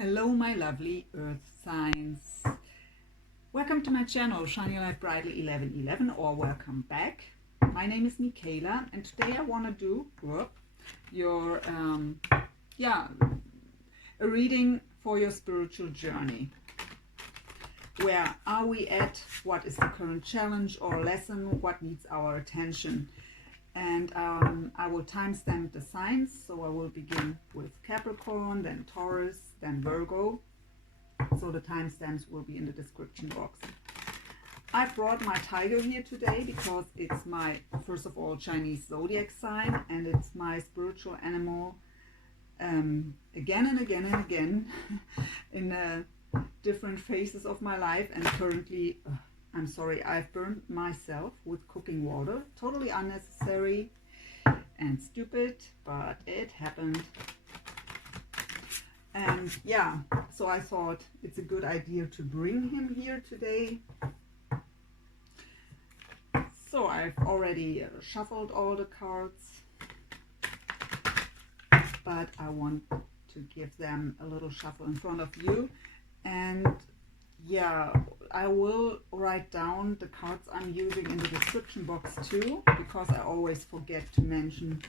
Hello my lovely earth signs. Welcome to my channel Shine Your Light Brightly 1111, or welcome back. My name is Michaela and today I want to do your a reading for your spiritual journey. Where are we at? What is the current challenge or lesson? What needs our attention? And I will timestamp the signs, so I will begin with Capricorn, then Taurus, then Virgo. So the timestamps will be in the description box. I brought my tiger here today because it's my, first of all, Chinese zodiac sign, and it's my spiritual animal again and again and again in different phases of my life. And currently, I'm sorry, I've burned myself with cooking water. Totally unnecessary and stupid, but it happened. And yeah, so I thought it's a good idea to bring him here today. So I've already shuffled all the cards, but I want to give them a little shuffle in front of you. And yeah, I will write down the cards I'm using in the description box too, because I always forget to mention.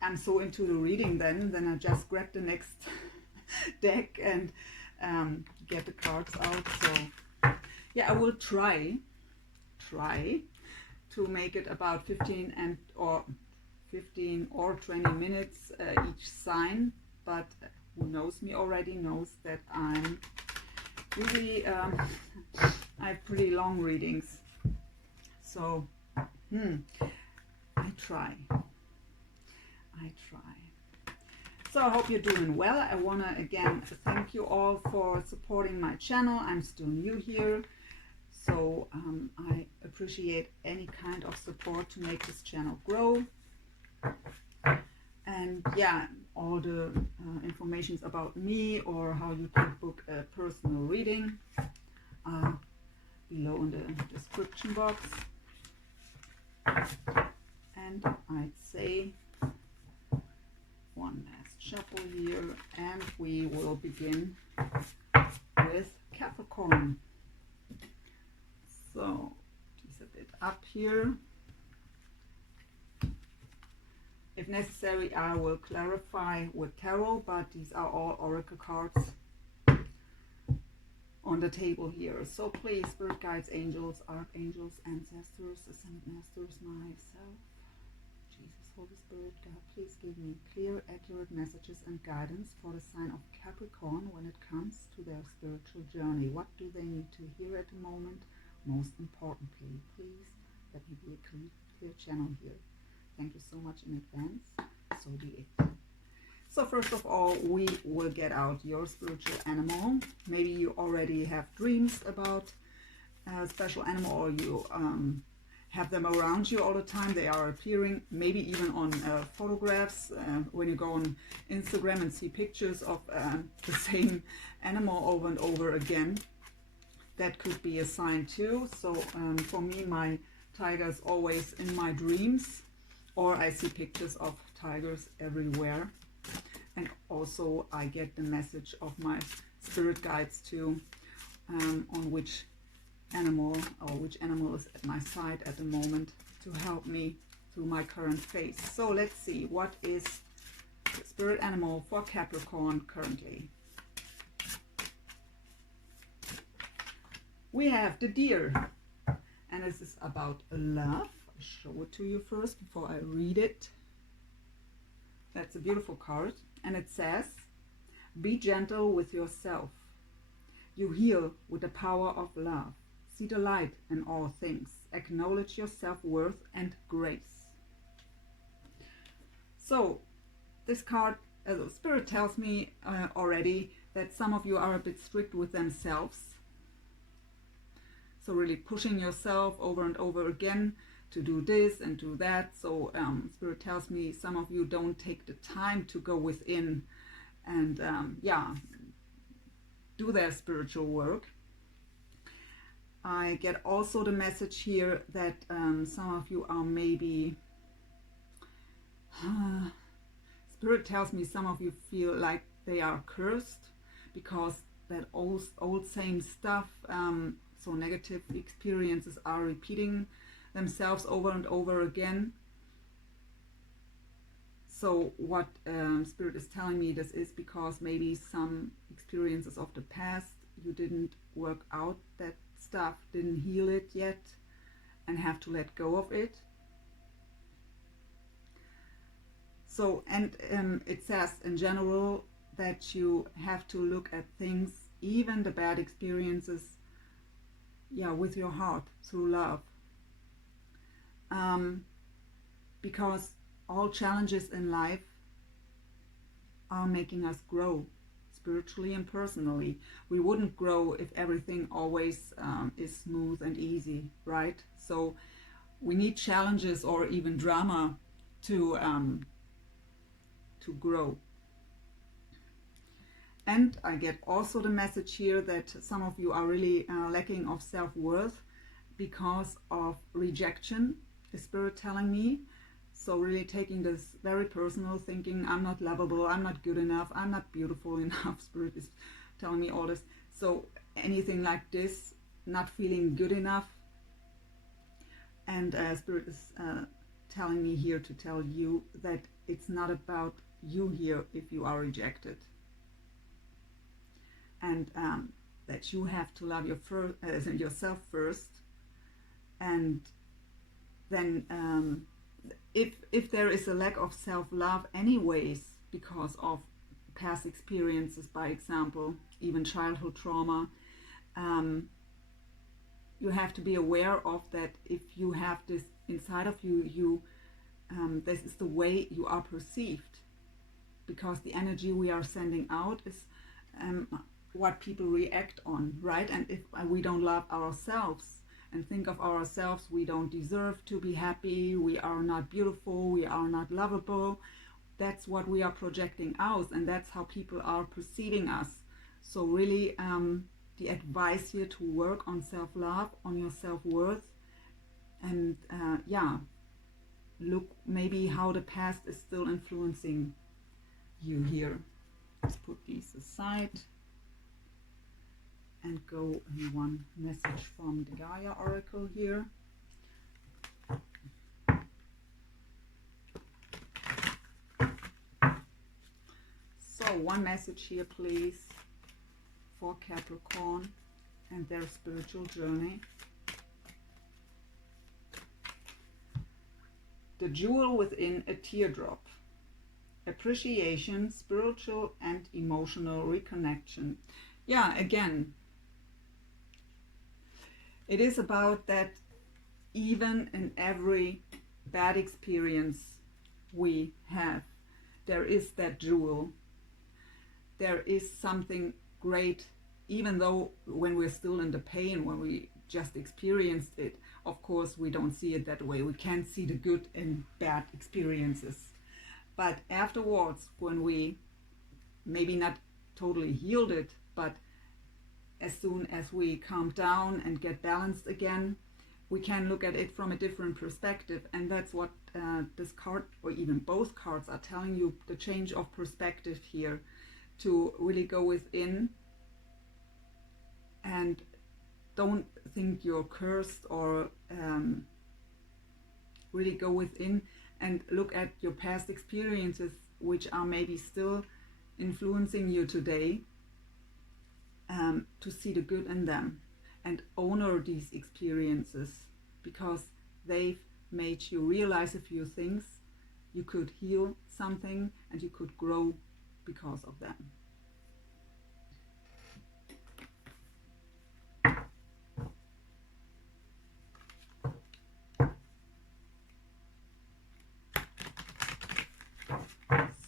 I'm so into the reading then I just grab the next deck and get the cards out. So yeah, I will try to make it about 15 or 20 minutes each sign, but who knows me already knows that I'm really I have pretty long readings, so I try. So I hope you're doing well. I want to again thank you all for supporting my channel. I'm still new here, so I appreciate any kind of support to make this channel grow. And yeah, all the informations about me or how you can book a personal reading are below in the description box. And I'd say one last shuffle here, and we will begin with Capricorn. So just a bit up here. If necessary, I will clarify with tarot, but these are all oracle cards on the table here. So please, spirit guides, angels, archangels, ancestors, ascended masters, myself, Jesus, Holy Spirit, God, please give me clear, accurate messages and guidance for the sign of Capricorn when it comes to their spiritual journey. What do they need to hear at the moment? Most importantly, please let me be a clear channel here. Thank you so much in advance. So be it. So first of all, we will get out your spiritual animal. Maybe you already have dreams about a special animal, or you have them around you all the time. They are appearing, maybe even on photographs. When you go on Instagram and see pictures of the same animal over and over again, that could be a sign too. So for me, my tiger is always in my dreams, or I see pictures of tigers everywhere. And also I get the message of my spirit guides too, on which animal is at my side at the moment to help me through my current phase. So let's see, what is the spirit animal for Capricorn currently? We have the deer, and this is about love. I'll show it to you first before I read it. That's a beautiful card, and it says, be gentle with yourself. You heal with the power of love. See the light in all things. Acknowledge your self-worth and grace. So this card, Spirit tells me already that some of you are a bit strict with themselves. So really pushing yourself over and over again to do this and do that. So Spirit tells me some of you don't take the time to go within and do their spiritual work. I get also the message here that some of you are maybe Spirit tells me some of you feel like they are cursed because that old same stuff, so negative experiences are repeating themselves over and over again. So what Spirit is telling me, this is because maybe some experiences of the past, you didn't work out that stuff, didn't heal it yet, and have to let go of it. So, and it says in general that you have to look at things, even the bad experiences, yeah, with your heart, through love. Because all challenges in life are making us grow, spiritually and personally. We wouldn't grow if everything always is smooth and easy, right? So we need challenges or even drama to grow. And I get also the message here that some of you are really lacking of self-worth because of rejection, is Spirit telling me. So really taking this very personal, thinking I'm not lovable, I'm not good enough, I'm not beautiful enough. Spirit is telling me all this. So anything like this, not feeling good enough. And Spirit is telling me here to tell you that it's not about you here if you are rejected. And that you have to love yourself first. And then if there is a lack of self-love anyways, because of past experiences, by example, even childhood trauma, you have to be aware of that. If you have this inside of you, this is the way you are perceived, because the energy we are sending out is what people react on, right? And if we don't love ourselves and think of ourselves, we don't deserve to be happy, we are not beautiful, we are not lovable, that's what we are projecting out, and that's how people are perceiving us. So really the advice here to work on self-love, on your self-worth, and yeah, look maybe how the past is still influencing you here. Let's put these aside and go in one message from the Gaia Oracle here. So one message here, please, for Capricorn and their spiritual journey. The jewel within a teardrop. Appreciation, spiritual and emotional reconnection. Yeah, again, it is about that even in every bad experience we have, there is that jewel. There is something great, even though when we're still in the pain, when we just experienced it, of course we don't see it that way. We can't see the good in bad experiences. But afterwards, when we maybe not totally healed it, but as soon as we calm down and get balanced again, we can look at it from a different perspective. And that's what this card, or even both cards, are telling you, the change of perspective here, to really go within and don't think you're cursed, or really go within and look at your past experiences, which are maybe still influencing you today, to see the good in them and honor these experiences, because they've made you realize a few things. You could heal something and you could grow because of them.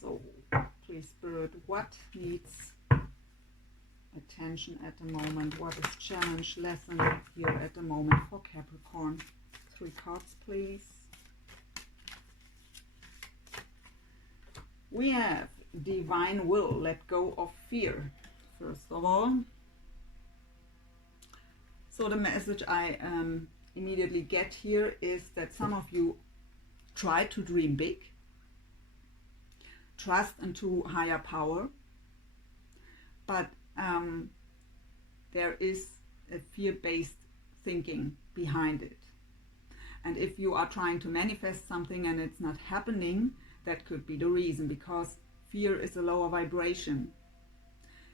So, please, Spirit, what needs attention at the moment? What is challenge, lesson here at the moment for Capricorn? 3 cards, please. We have divine will, let go of fear, first of all. So the message I immediately get here is that some of you try to dream big. trust into higher power, but there is a fear-based thinking behind it. And if you are trying to manifest something and it's not happening, that could be the reason, because fear is a lower vibration.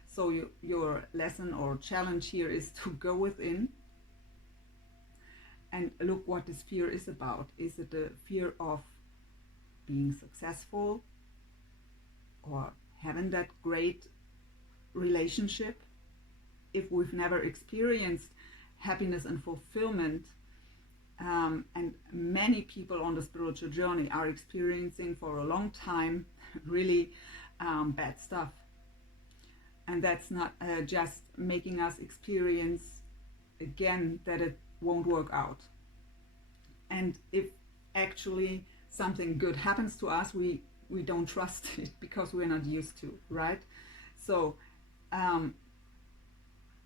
So your lesson or challenge here is to go within and look what this fear is about. Is it the fear of being successful or having that great relationship? If we've never experienced happiness and fulfillment, and many people on the spiritual journey are experiencing for a long time really bad stuff, and that's not just making us experience again that it won't work out. And if actually something good happens to us, we don't trust it because we're not used to, right? So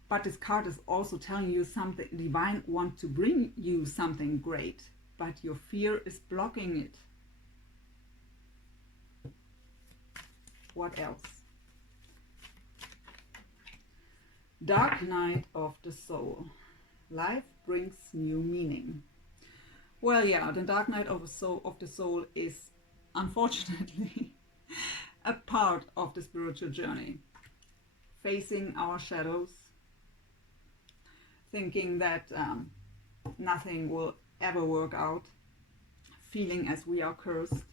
but this card is also telling you something. Divine wants to bring you something great, but your fear is blocking it. What else? Dark night of the soul. Life brings new meaning. Well, yeah, the dark night of the soul is unfortunately a part of the spiritual journey. Facing our shadows, thinking that nothing will ever work out, feeling as we are cursed,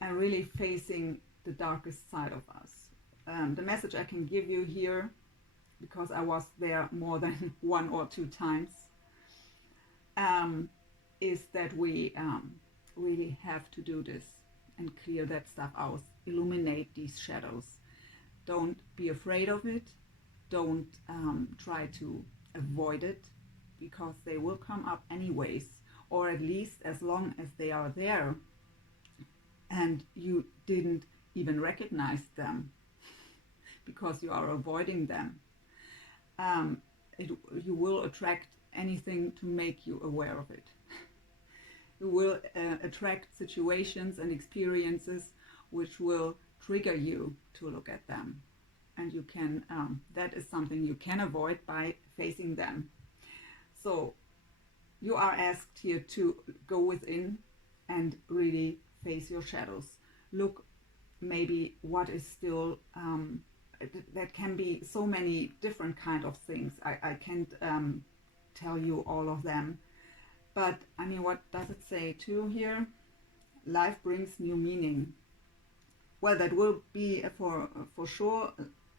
and really facing the darkest side of us. The message I can give you here, because I was there more than 1 or 2 times, is that we really have to do this and clear that stuff out, illuminate these shadows. Don't be afraid of it. Don't try to avoid it, because they will come up anyways, or at least as long as they are there and you didn't even recognize them because you are avoiding them. You will attract anything to make you aware of it. You will attract situations and experiences which will trigger you to look at them. And you can, that is something you can avoid by facing them. So you are asked here to go within and really face your shadows. Look maybe what is still, that can be so many different kind of things. I can't tell you all of them. But I mean, what does it say too here? Life brings new meaning. Well, that will be for sure.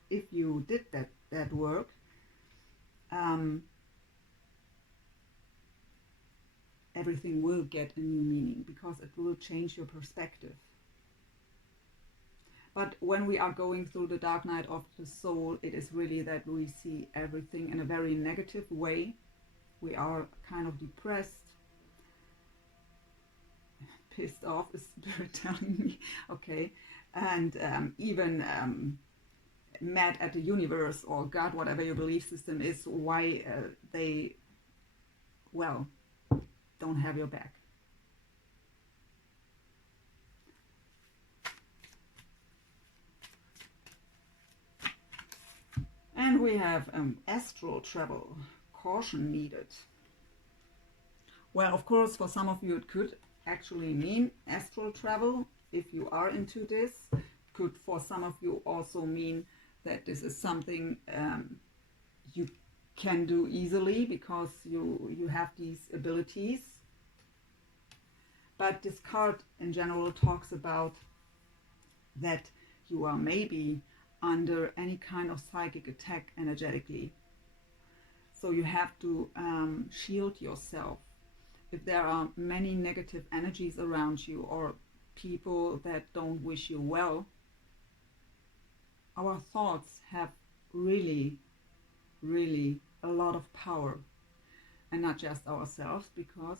If you did that work, everything will get a new meaning, because it will change your perspective. But when we are going through the dark night of the soul, it is really that we see everything in a very negative way. We are kind of depressed, pissed off, is Spirit telling me, okay, and even mad at the universe or God, whatever your belief system is, why they, well, don't have your back. And we have astral travel, caution needed. Well, of course, for some of you it could actually mean astral travel. If you are into this, could for some of you also mean that this is something you can do easily because you have these abilities. But this card in general talks about that you are maybe under any kind of psychic attack energetically. So you have to shield yourself. If there are many negative energies around you or people that don't wish you well, our thoughts have really, really a lot of power. And not just ourselves, because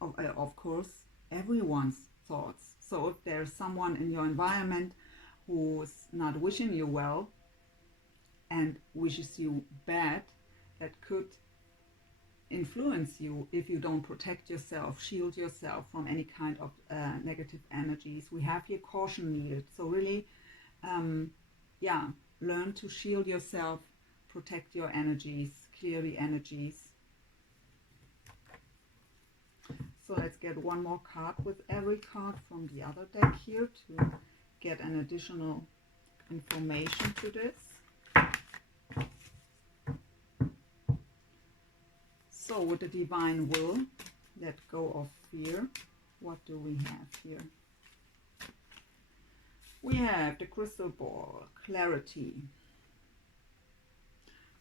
of course everyone's thoughts. So if there's someone in your environment who's not wishing you well and wishes you bad, that could influence you if you don't protect yourself, shield yourself from any kind of negative energies. We have here caution needed. So really, yeah, learn to shield yourself, protect your energies, clear the energies. So let's get one more card with every card from the other deck here to get an additional information to this. So with the divine will, let go of fear. What do we have here? We have the crystal ball, clarity.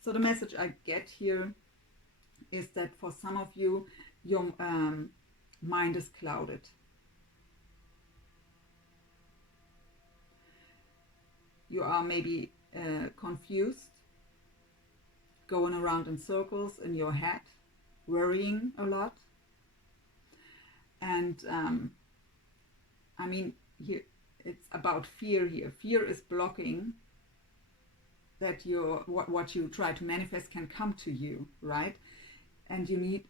So the message I get here is that for some of you, your mind is clouded. You are maybe confused, going around in circles in your head, worrying a lot. And I mean, here it's about fear here. Fear is blocking that what you try to manifest can come to you, right? And you need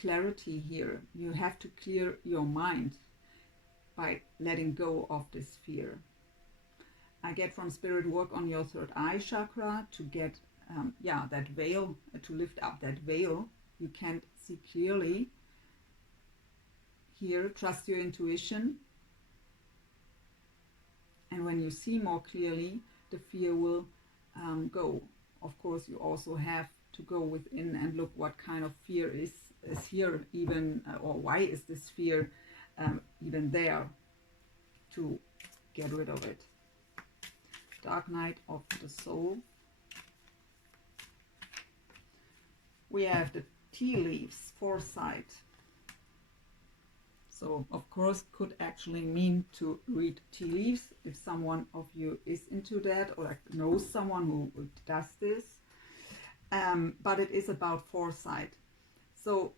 clarity here. You have to clear your mind by letting go of this fear. I get from Spirit, work on your third eye chakra to get yeah, that veil, to lift up that veil. You can't see clearly here. Trust your intuition, and when you see more clearly, the fear will go. Of course, you also have to go within and look what kind of fear is here even, or why is this fear even there, to get rid of it. Dark night of the soul. We have the tea leaves, foresight. So of course could actually mean to read tea leaves if someone of you is into that or knows someone who does this. But it is about foresight. So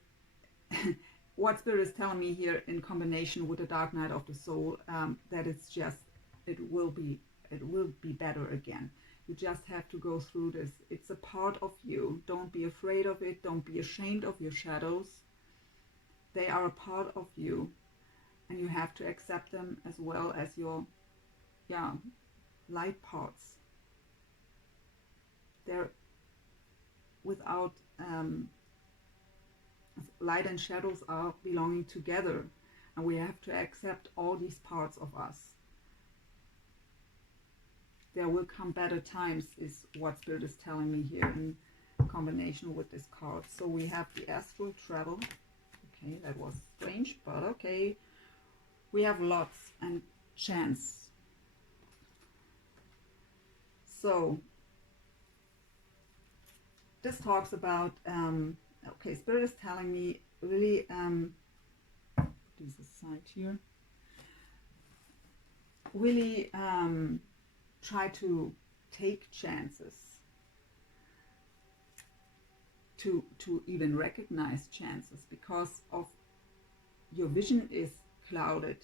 what Spirit is telling me here in combination with the dark night of the soul, that it's just, it will be better again. You just have to go through this. It's a part of you. Don't be afraid of it. Don't be ashamed of your shadows. They are a part of you, and you have to accept them as well as your, yeah, light parts. They're without light and shadows are belonging together, and we have to accept all these parts of us. There will come better times is what Spirit is telling me here in combination with this card. So we have the astral travel. Okay, that was strange, but okay. We have lots and chance. So this talks about, okay, Spirit is telling me really, this side here, really try to take chances, to even recognize chances, because of your vision is clouded.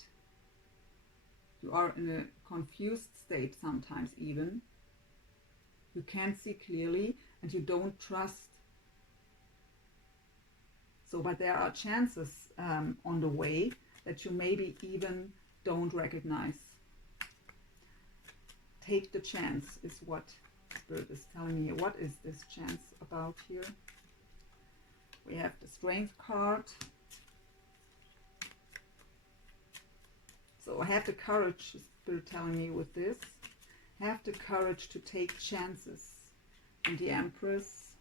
You are in a confused state sometimes even. You can't see clearly and you don't trust. So, but there are chances on the way that you maybe even don't recognize. Take the chance is what Spirit is telling me. What is this chance about here? We have the Strength card. So I have the courage, Spirit telling me with this. Have the courage to take chances. And the Empress.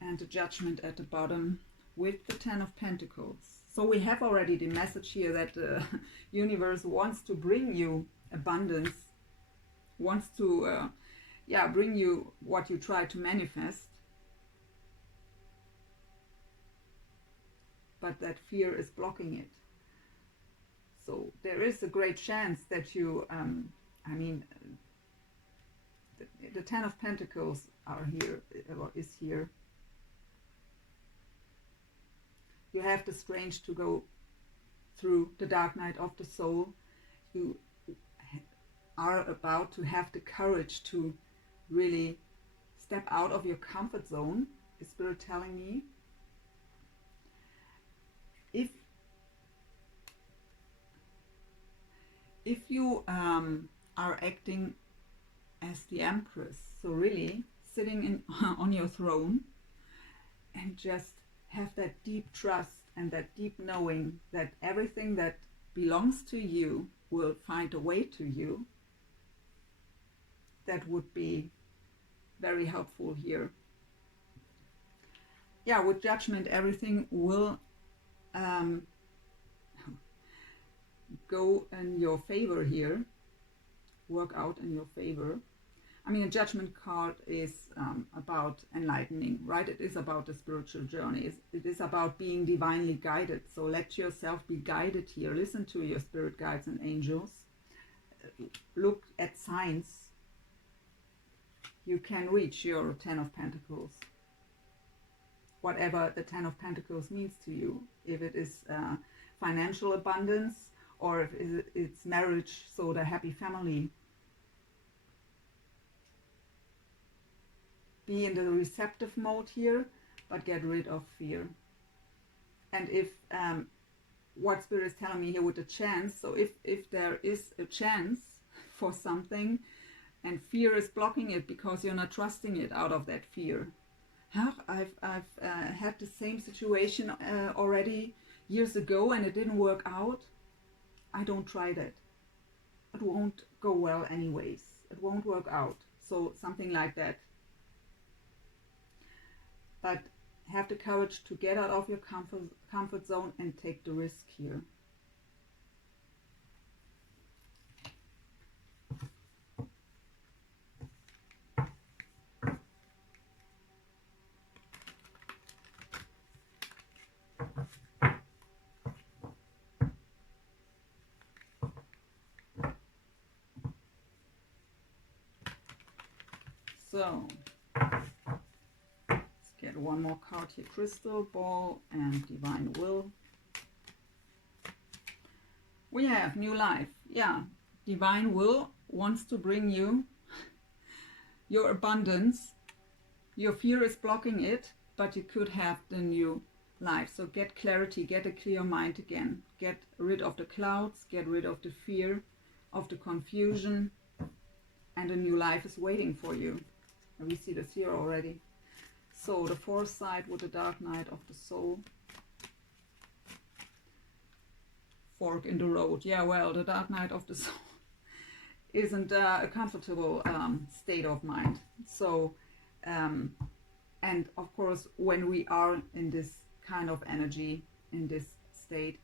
And the Judgment at the bottom with the Ten of Pentacles. So we have already the message here that the universe wants to bring you abundance, wants to yeah, bring you what you try to manifest. But that fear is blocking it. So there is a great chance that you, I mean, the Ten of Pentacles are here, is here. You have the strength to go through the dark night of the soul. You are about to have the courage to really step out of your comfort zone, is Spirit telling me. If you are acting as the Empress, so really sitting on your throne and just have that deep trust and that deep knowing that everything that belongs to you will find a way to you, that would be very helpful here. Yeah, with Judgment, everything will go in your favor here, work out in your favor. I mean, a Judgment card is about enlightening, right? It is about the spiritual journey. It is about being divinely guided. So let yourself be guided here. Listen to your spirit guides and angels. Look at signs. You can reach your Ten of Pentacles. Whatever the Ten of Pentacles means to you. If it is financial abundance, or if it's marriage, so the happy family. Be in the receptive mode here, but get rid of fear. And if what Spirit is telling me here with the chance, so if there is a chance for something and fear is blocking it because you're not trusting it out of that fear. I've had the same situation already years ago and it didn't work out. I don't try that. It won't go well anyways. It won't work out. So something like that. But have the courage to get out of your comfort zone and take the risk here. So, let's get one more card here. Crystal Ball and Divine Will. We have new life. Yeah, Divine Will wants to bring you your abundance. Your fear is blocking it, but you could have the new life. So get clarity, get a clear mind again. Get rid of the clouds, get rid of the fear, of the confusion, and a new life is waiting for you. And we see this here already. So the fourth side with the Dark Night of the Soul. Fork in the road. Yeah, well, the Dark Night of the Soul isn't a comfortable state of mind. So, and of course, when we are in this kind of energy, in this state,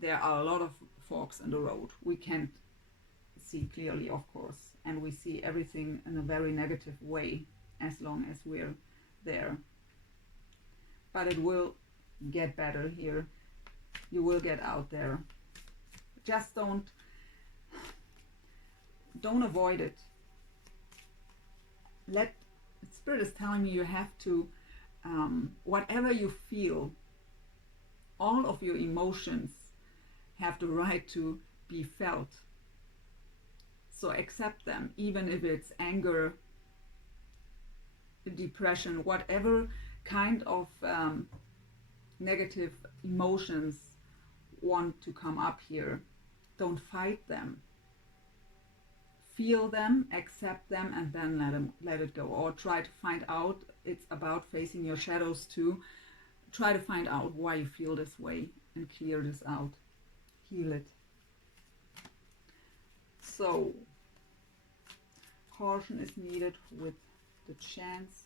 there are a lot of forks in the road. We can't see clearly, of course, and we see everything in a very negative way as long as we're there. But it will get better here. You will get out there. Just don't avoid it. Spirit is telling me you have to, whatever you feel, all of your emotions have the right to be felt. So accept them, even if it's anger, depression, whatever kind of negative emotions want to come up here. Don't fight them. Feel them, accept them, and then let it go. Or try to find out. It's about facing your shadows too. Try to find out why you feel this way and clear this out. Heal it. So, caution is needed with the chance.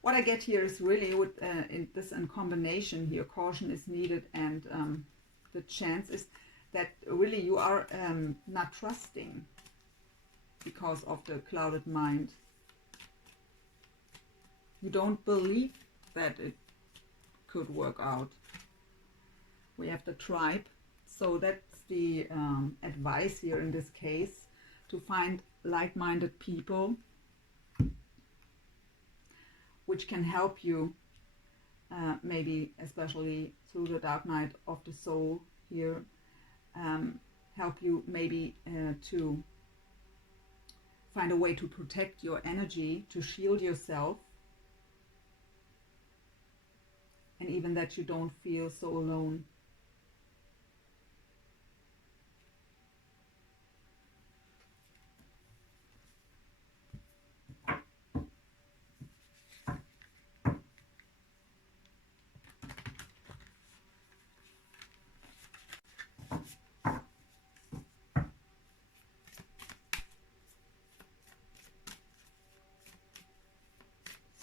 What I get here is really with in combination here. Caution is needed, and the chance is that really you are not trusting because of the clouded mind. You don't believe that it could work out. We have the tribe. So that's the advice here in this case, to find like-minded people which can help you, maybe especially through the Dark Night of the Soul here, help you maybe to find a way to protect your energy, to shield yourself, and even that you don't feel so alone.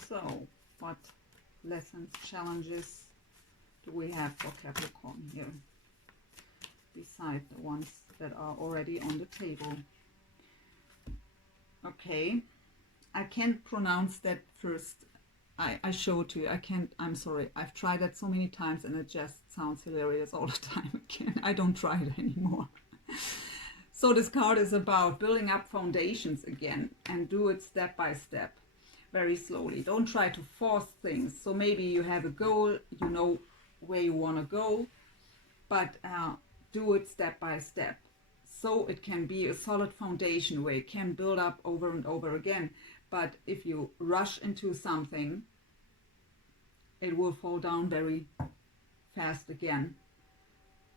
So, what lessons, challenges do we have for Capricorn here, beside the ones that are already on the table? Okay, I can't pronounce that first. I show it to you. I can't, I'm sorry. I've tried that so many times and it just sounds hilarious all the time again. I don't try it anymore. So this card is about building up foundations again, and do it step by step, very slowly. Don't try to force things. So maybe you have a goal, you know where you want to go, but do it step by step, so it can be a solid foundation where it can build up over and over again. But if you rush into something, it will fall down very fast again.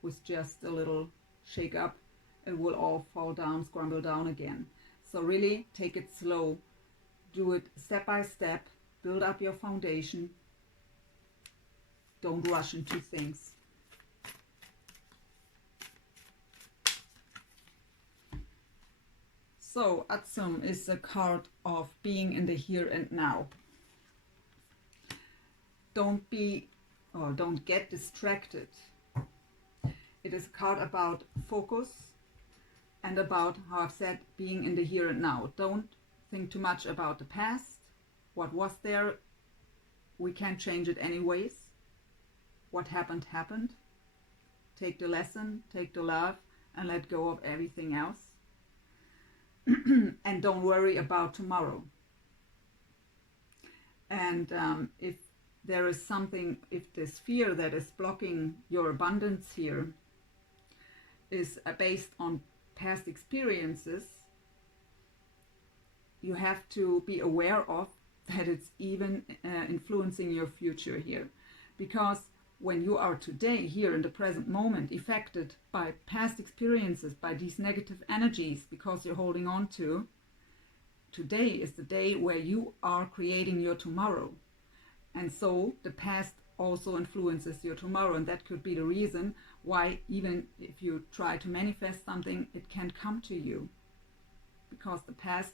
With just a little shake up, it will all fall down, scramble down again. So really take it slow. Do it step by step. Build up your foundation. Don't rush into things. So Atzum is a card of being in the here and now. Don't get distracted. It is a card about focus and about, how I've said, being in the here and now. Don't think too much about the past. What was there, we can't change it anyways. What happened, happened. Take the lesson, take the love, and let go of everything else. And don't worry about tomorrow. And if there is something, if this fear that is blocking your abundance here is based on past experiences, you have to be aware of that it's even influencing your future here. Because when you are today, here in the present moment, affected by past experiences, by these negative energies, because you're holding on to, today is the day where you are creating your tomorrow. And so the past also influences your tomorrow, and that could be the reason why even if you try to manifest something, it can't come to you. Because the past,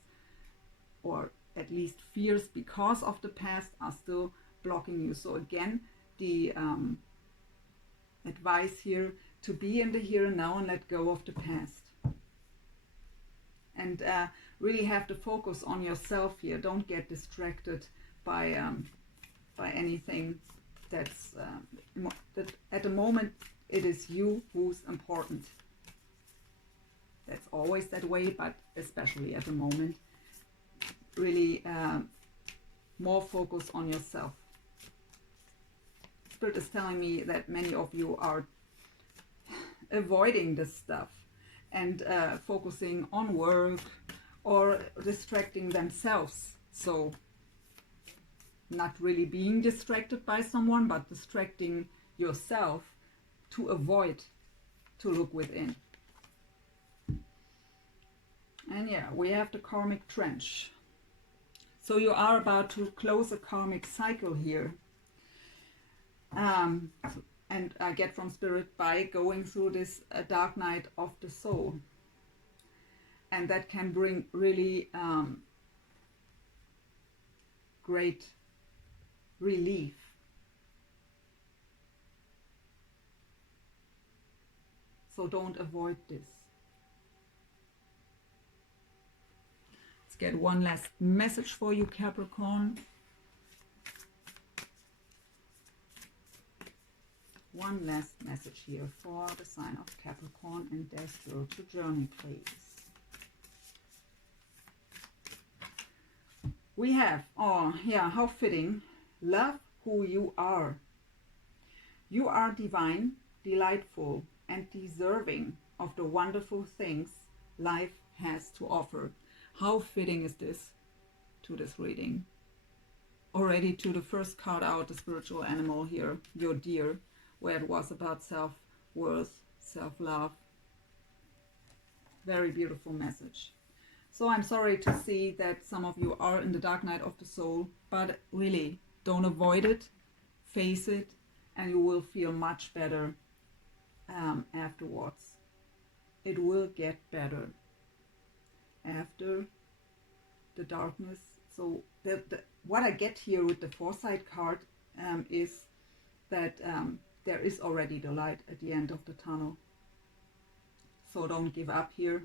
or at least fears because of the past, are still blocking you. So again, the advice here, to be in the here and now and let go of the past. And really have to focus on yourself here. Don't get distracted by anything that's that at the moment it is you who's important. That's always that way, but especially at the moment, really more focus on yourself. Spirit is telling me that many of you are avoiding this stuff and focusing on work or distracting themselves. So not really being distracted by someone, but distracting yourself to avoid to look within. And yeah, we have the karmic trench. So you are about to close a karmic cycle here. And I get from Spirit, by going through this dark night of the soul. And that can bring really great relief. So don't avoid this. Let's get one last message for you, Capricorn. One last message here for the sign of Capricorn and their spiritual journey, please. We have, oh yeah, how fitting. Love who you are. You are divine, delightful, and deserving of the wonderful things life has to offer. How fitting is this to this reading? Already to the first card out, the spiritual animal here, your deer, where it was about self-worth, self-love. Very beautiful message. So I'm sorry to see that some of you are in the dark night of the soul, but really don't avoid it, face it, and you will feel much better afterwards. It will get better after the darkness. So what I get here with the foresight card is that there is already the light at the end of the tunnel. So don't give up here.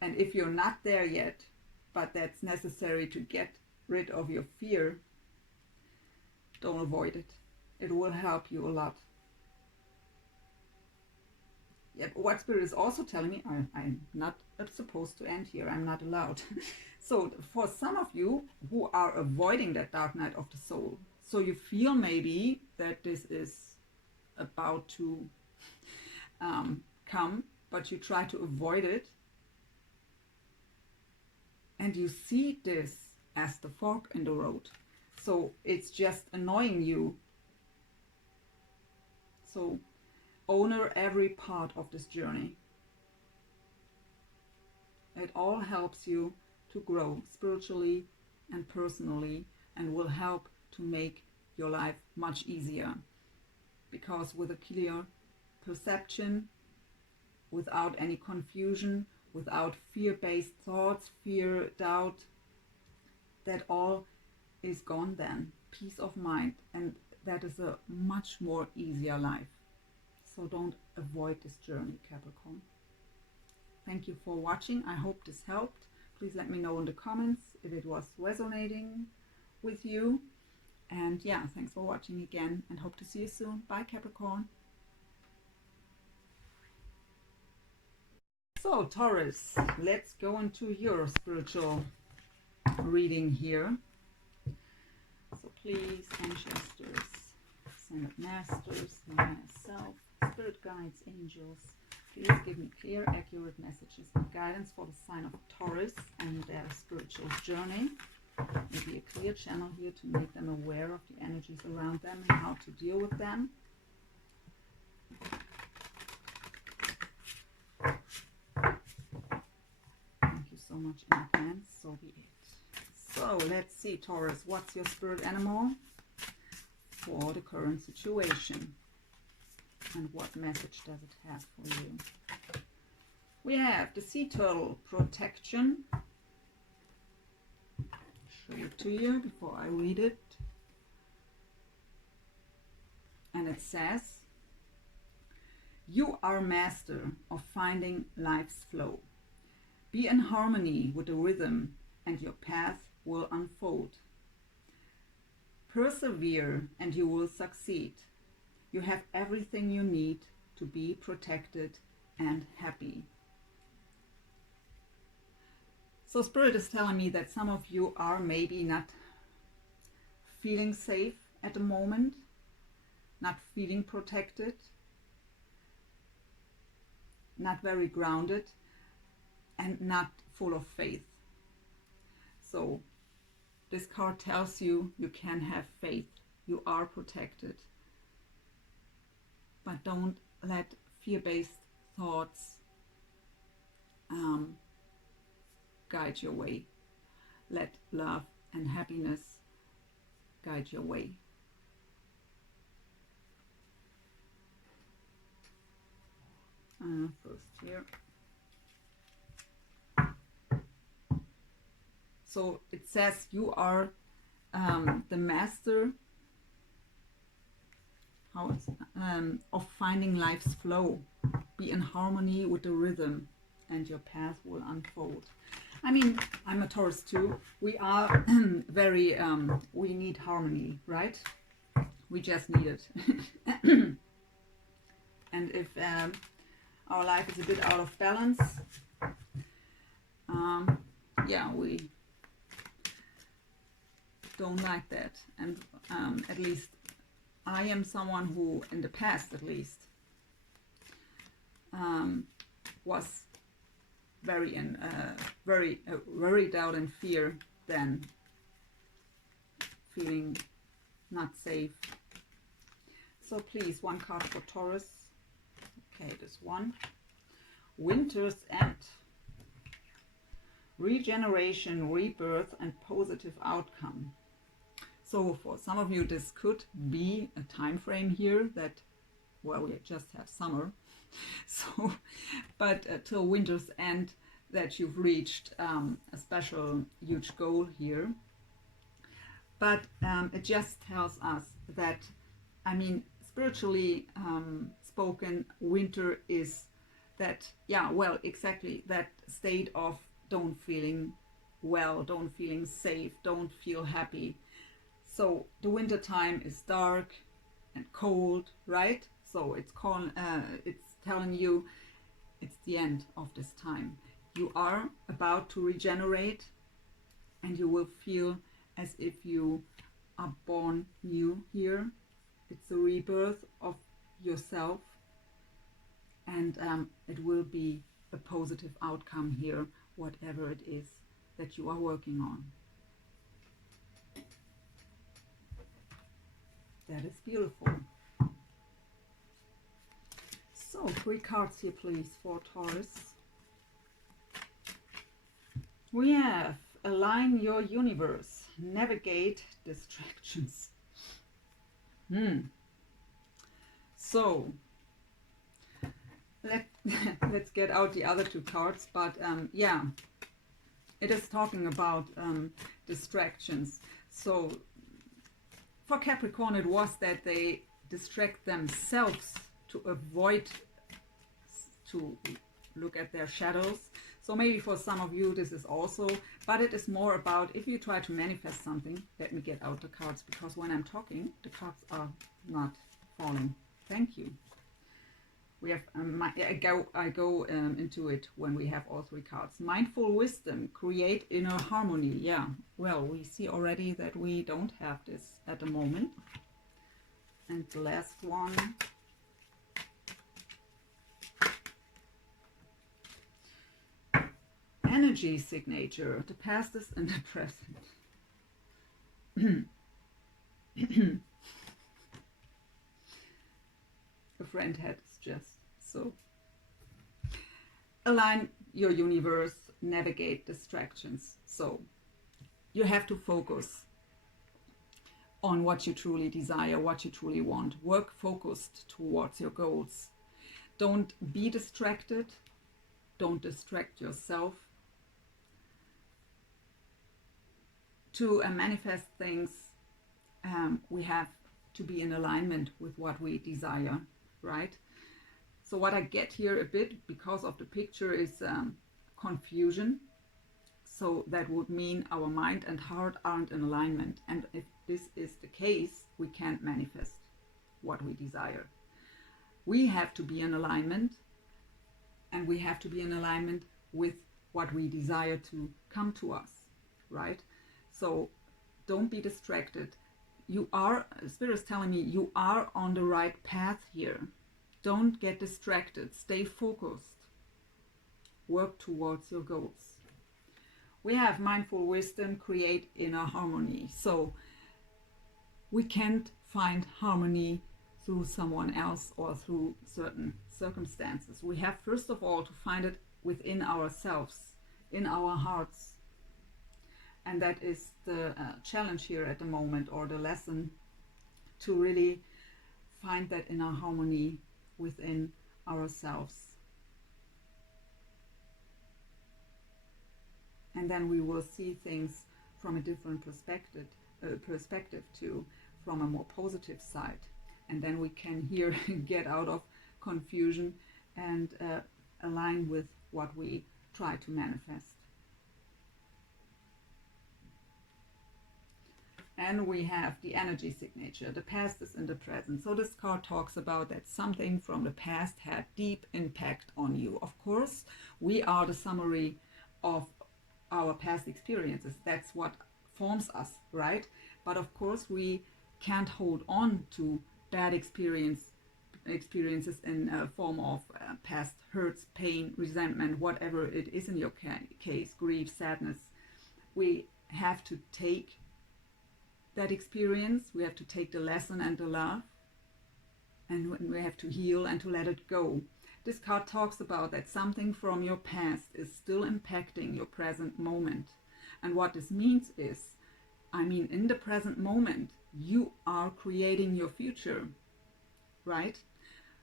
And if you're not there yet, but that's necessary to get rid of your fear, don't avoid it. It will help you a lot. Yeah, but what Spirit is also telling me, I'm not supposed to end here. I'm not allowed. So for some of you who are avoiding that dark night of the soul, so you feel maybe that this is about to come, but you try to avoid it, and you see this as the fork in the road. So it's just annoying you. So honor every part of this journey. It all helps you to grow spiritually and personally, and will help to make your life much easier. Because with a clear perception, without any confusion, without fear-based thoughts, fear, doubt, that all is gone then. Peace of mind, and that is a much more easier life. So don't avoid this journey, Capricorn. Thank you for watching. I hope this helped. Please let me know in the comments if it was resonating with you. And yeah, thanks for watching again, and hope to see you soon. Bye, Capricorn. So, Taurus, let's go into your spiritual reading here. So please, ancestors, ascended masters, myself, spirit guides, angels, please give me clear, accurate messages and guidance for the sign of Taurus and their spiritual journey. Maybe a clear channel here to make them aware of the energies around them and how to deal with them. Thank you so much in advance. So be it. So let's see, Taurus, what's your spirit animal for the current situation? And what message does it have for you? We have the sea turtle, protection. Show it to you before I read it. And it says, you are master of finding life's flow. Be in harmony with the rhythm and your path will unfold. Persevere and you will succeed. You have everything you need to be protected and happy. So Spirit is telling me that some of you are maybe not feeling safe at the moment, not feeling protected, not very grounded, and not full of faith. So this card tells you you can have faith, you are protected. But don't let fear-based thoughts guide your way. Let love and happiness guide your way. First here. So it says you are the master of finding life's flow. Be in harmony with the rhythm and your path will unfold. I mean, I'm a Taurus too. We are very, we need harmony, right? We just need it. And if our life is a bit out of balance, yeah, we don't like that. And at least I am someone who, in the past at least, was very in very worried out in fear, then feeling not safe. So please, one card for Taurus. Okay, this one. Winter's End. Regeneration, rebirth, and positive outcome. So for some of you, this could be a time frame here that, well, we just have summer. So, but till winter's end, that you've reached a special huge goal here. But it just tells us that, I mean, spiritually spoken, winter is that, yeah, well, exactly that state of don't feeling well, don't feeling safe, don't feel happy. So the winter time is dark and cold, right? So it's telling you it's the end of this time. You are about to regenerate, and you will feel as if you are born new here. It's a rebirth of yourself, and it will be a positive outcome here, whatever it is that you are working on. That is beautiful. So 3 cards here, please, for Taurus. We have align your universe, navigate distractions. So let's get out the other 2 cards, but yeah, it is talking about distractions. So for Capricorn, it was that they distract themselves to avoid to look at their shadows. So maybe for some of you this is also, but it is more about if you try to manifest something. Let me get out the cards, because when I'm talking, the cards are not falling. Thank you. We have I go into it when we have all 3 cards. Mindful wisdom, create inner harmony. Yeah, well, we see already that we don't have this at the moment. And the last one. Energy signature, the past is in the present. A friend had just so. Align your universe, navigate distractions. So you have to focus on what you truly desire, what you truly want. Work focused towards your goals. Don't be distracted. Don't distract yourself. To manifest things, we have to be in alignment with what we desire, right? So what I get here a bit, because of the picture, is confusion. So that would mean our mind and heart aren't in alignment. And if this is the case, we can't manifest what we desire. We have to be in alignment, and we have to be in alignment with what we desire to come to us, right? So don't be distracted. You are, Spirit is telling me, you are on the right path here. Don't get distracted. Stay focused. Work towards your goals. We have mindful wisdom, create inner harmony. So we can't find harmony through someone else or through certain circumstances. We have first of all to find it within ourselves, in our hearts. And that is the challenge here at the moment, or the lesson, to really find that inner harmony within ourselves. And then we will see things from a different perspective too, from a more positive side. And then we can here get out of confusion and align with what we try to manifest. And we have the energy signature. The past is in the present. So this card talks about that something from the past had deep impact on you. Of course, we are the summary of our past experiences. That's what forms us, right? But of course, we can't hold on to bad experience experiences in a form of past hurts, pain, resentment, whatever it is in your case, grief, sadness. We have to take that experience, we have to take the lesson and the love, and we have to heal and to let it go. This card talks about that something from your past is still impacting your present moment. And what this means is, I mean, in the present moment, you are creating your future, right?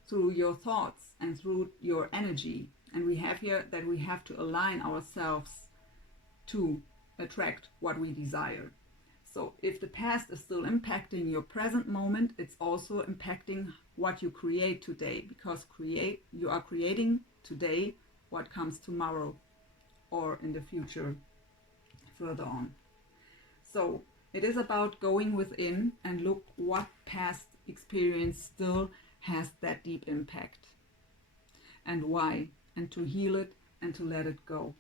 Through your thoughts and through your energy. And we have here that we have to align ourselves to attract what we desire. So if the past is still impacting your present moment, it's also impacting what you create today, because you are creating today what comes tomorrow or in the future further on. So it is about going within and look what past experience still has that deep impact and why, and to heal it and to let it go.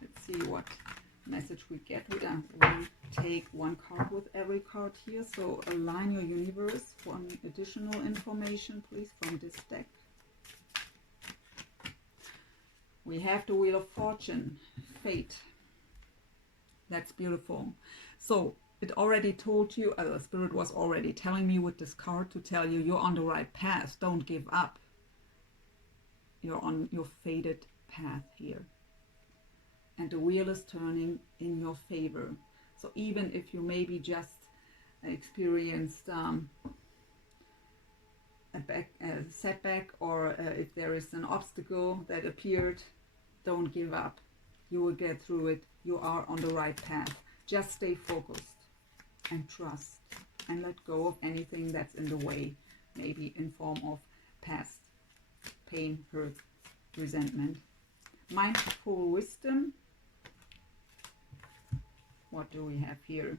Let's see what message we get. We take one card with every card here. So align your universe for any additional information, please, from this deck. We have the Wheel of Fortune, fate. That's beautiful. So it already told you, the Spirit was already telling me with this card to tell you you're on the right path. Don't give up. You're on your fated path here. And the wheel is turning in your favor. So even if you maybe just experienced a setback, or if there is an obstacle that appeared, don't give up. You will get through it. You are on the right path. Just stay focused and trust and let go of anything that's in the way, maybe in form of past pain, hurt, resentment. Mindful wisdom. What do we have here?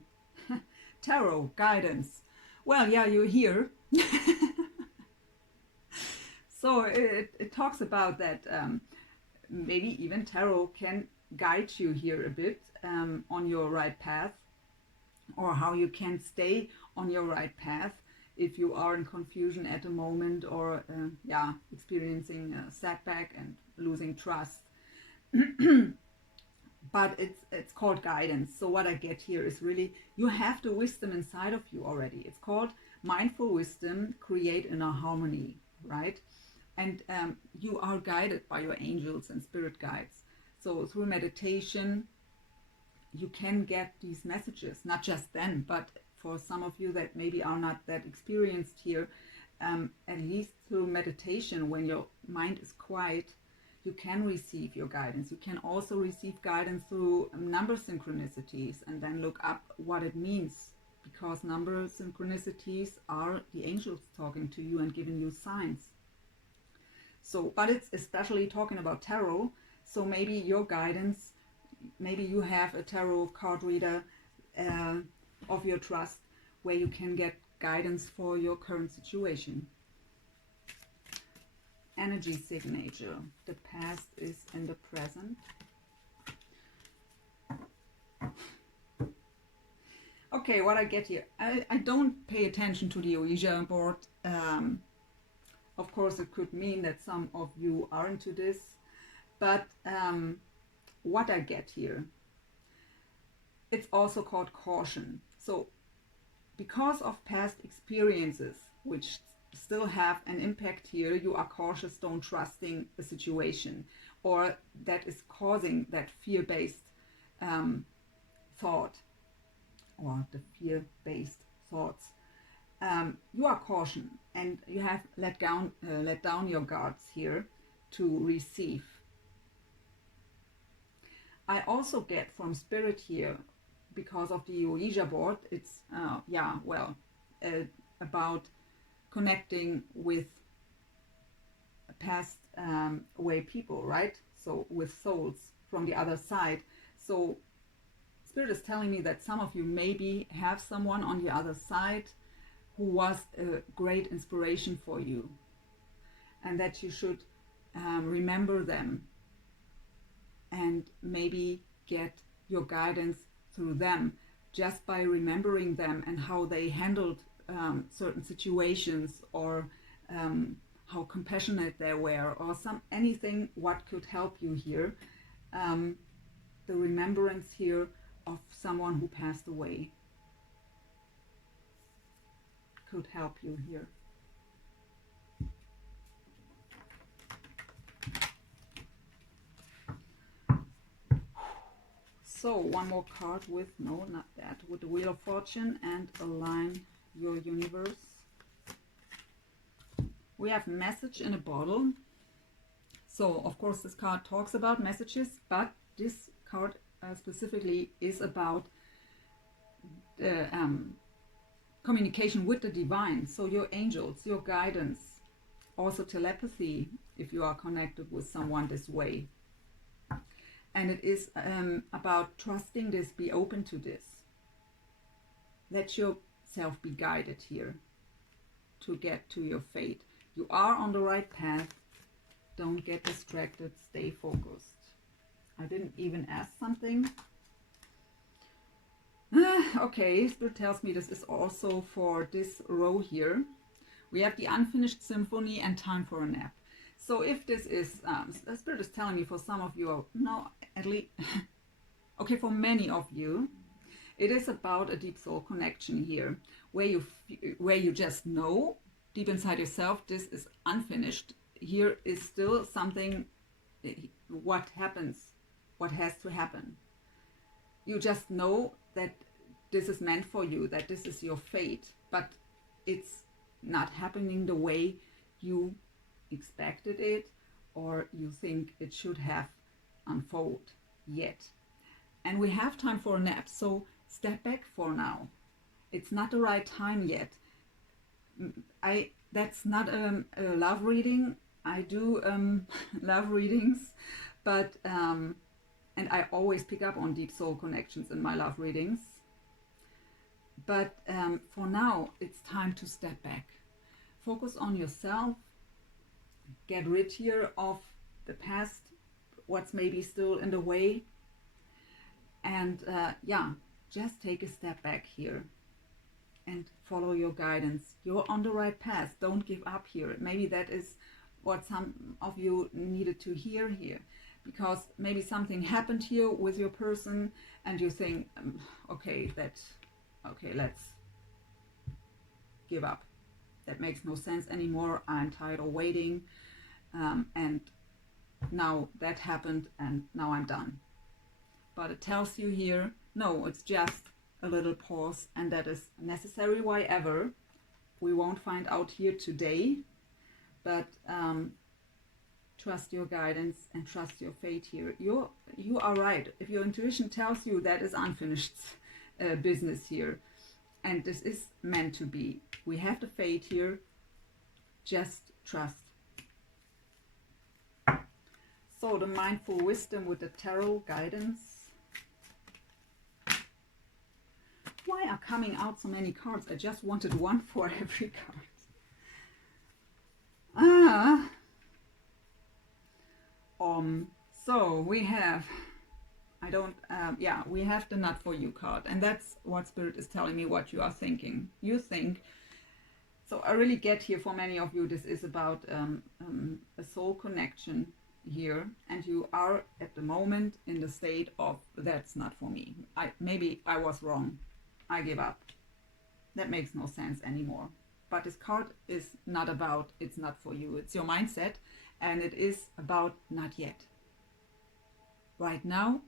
Tarot, guidance. Well, yeah, you're here. So it talks about that maybe even tarot can guide you here a bit on your right path, or how you can stay on your right path if you are in confusion at the moment, or experiencing a setback and losing trust. But it's called guidance. So what I get here is really, you have the wisdom inside of you already. It's called mindful wisdom, create inner harmony, right? And you are guided by your angels and spirit guides. So through meditation, you can get these messages, not just then, but for some of you that maybe are not that experienced here, at least through meditation, when your mind is quiet, you can receive your guidance. You can also receive guidance through number synchronicities, and then look up what it means, because number synchronicities are the angels talking to you and giving you signs. So, but it's especially talking about tarot. So maybe your guidance, maybe you have a tarot card reader of your trust where you can get guidance for your current situation. Energy signature. The past is in the present. Okay, what I get here. I don't pay attention to the Ouija board. Of course, it could mean that some of you are into this. But what I get here, it's also called caution. So because of past experiences, which still have an impact here, you are cautious, don't trusting the situation, or that is causing that fear-based thought, or the fear-based thoughts. You are caution, and you have let down your guards here to receive. I also get from Spirit here, because of the Ouija board, it's about connecting with past away people, right? So with souls from the other side. So Spirit is telling me that some of you maybe have someone on the other side who was a great inspiration for you, and that you should remember them and maybe get your guidance through them just by remembering them and how they handled certain situations, or how compassionate they were, or anything what could help you here. The remembrance here of someone who passed away could help you here. So one more card with, no, not that, with the Wheel of Fortune, and align your universe. We have message in a bottle. So of course this card talks about messages, but this card specifically is about the communication with the divine. So your angels, your guidance, also telepathy if you are connected with someone this way. And it is about trusting this, be open to this. Let yourself be guided here to get to your fate. You are on the right path. Don't get distracted. Stay focused. I didn't even ask something. Okay, Spirit tells me this is also for this row here. We have the Unfinished Symphony and Time for a Nap. So if this is, Spirit is telling me for some of you, no, at least, okay, for many of you, it is about a deep soul connection here, where you just know deep inside yourself, this is unfinished. Here is still something, what happens, what has to happen. You just know that this is meant for you, that this is your fate, but it's not happening the way you expected it, or you think it should have unfold yet. And we have time for a nap, so step back for now. It's not the right time yet. That's not a love reading. I do love readings, but and I always pick up on deep soul connections in my love readings. But for now, it's time to step back. Focus on yourself. Get rid here of the past, what's maybe still in the way. And yeah, just take a step back here and follow your guidance. You're on the right path. Don't give up here. Maybe that is what some of you needed to hear here, because maybe something happened here with your person and you think, okay, let's give up. That makes no sense anymore. I'm tired of waiting. And now that happened and now I'm done. But it tells you here, no, it's just a little pause, and that is necessary. Why ever? We won't find out here today, but trust your guidance and trust your fate here. You are right. If your intuition tells you that is unfinished business here, and this is meant to be, we have the fate here. Just trust. So the mindful wisdom with the tarot guidance. Why are coming out so many cards? I just wanted one for every card. So we have, we have the Not For You card, and that's what Spirit is telling me what you are thinking. You think, so I really get here for many of you, this is about a soul connection here, and you are at the moment in the state of, that's not for me. Maybe I was wrong. I give up. That makes no sense anymore. But this card is not about, it's not for you. It's your mindset, and it is about not yet. Right now,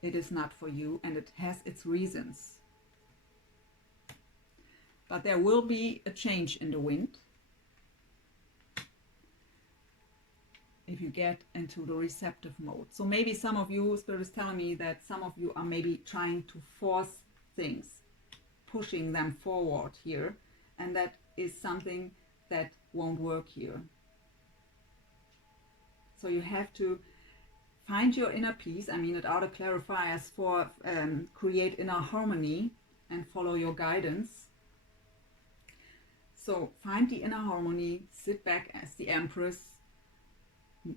it is not for you, and it has its reasons. But there will be a change in the wind if you get into the receptive mode. So maybe some of you, Spirit is telling me that some of you are maybe trying to force things, pushing them forward here, and that is something that won't work here. So you have to find your inner peace. I mean, it are the clarifiers for create inner harmony and follow your guidance. So find the inner harmony, sit back as the Empress,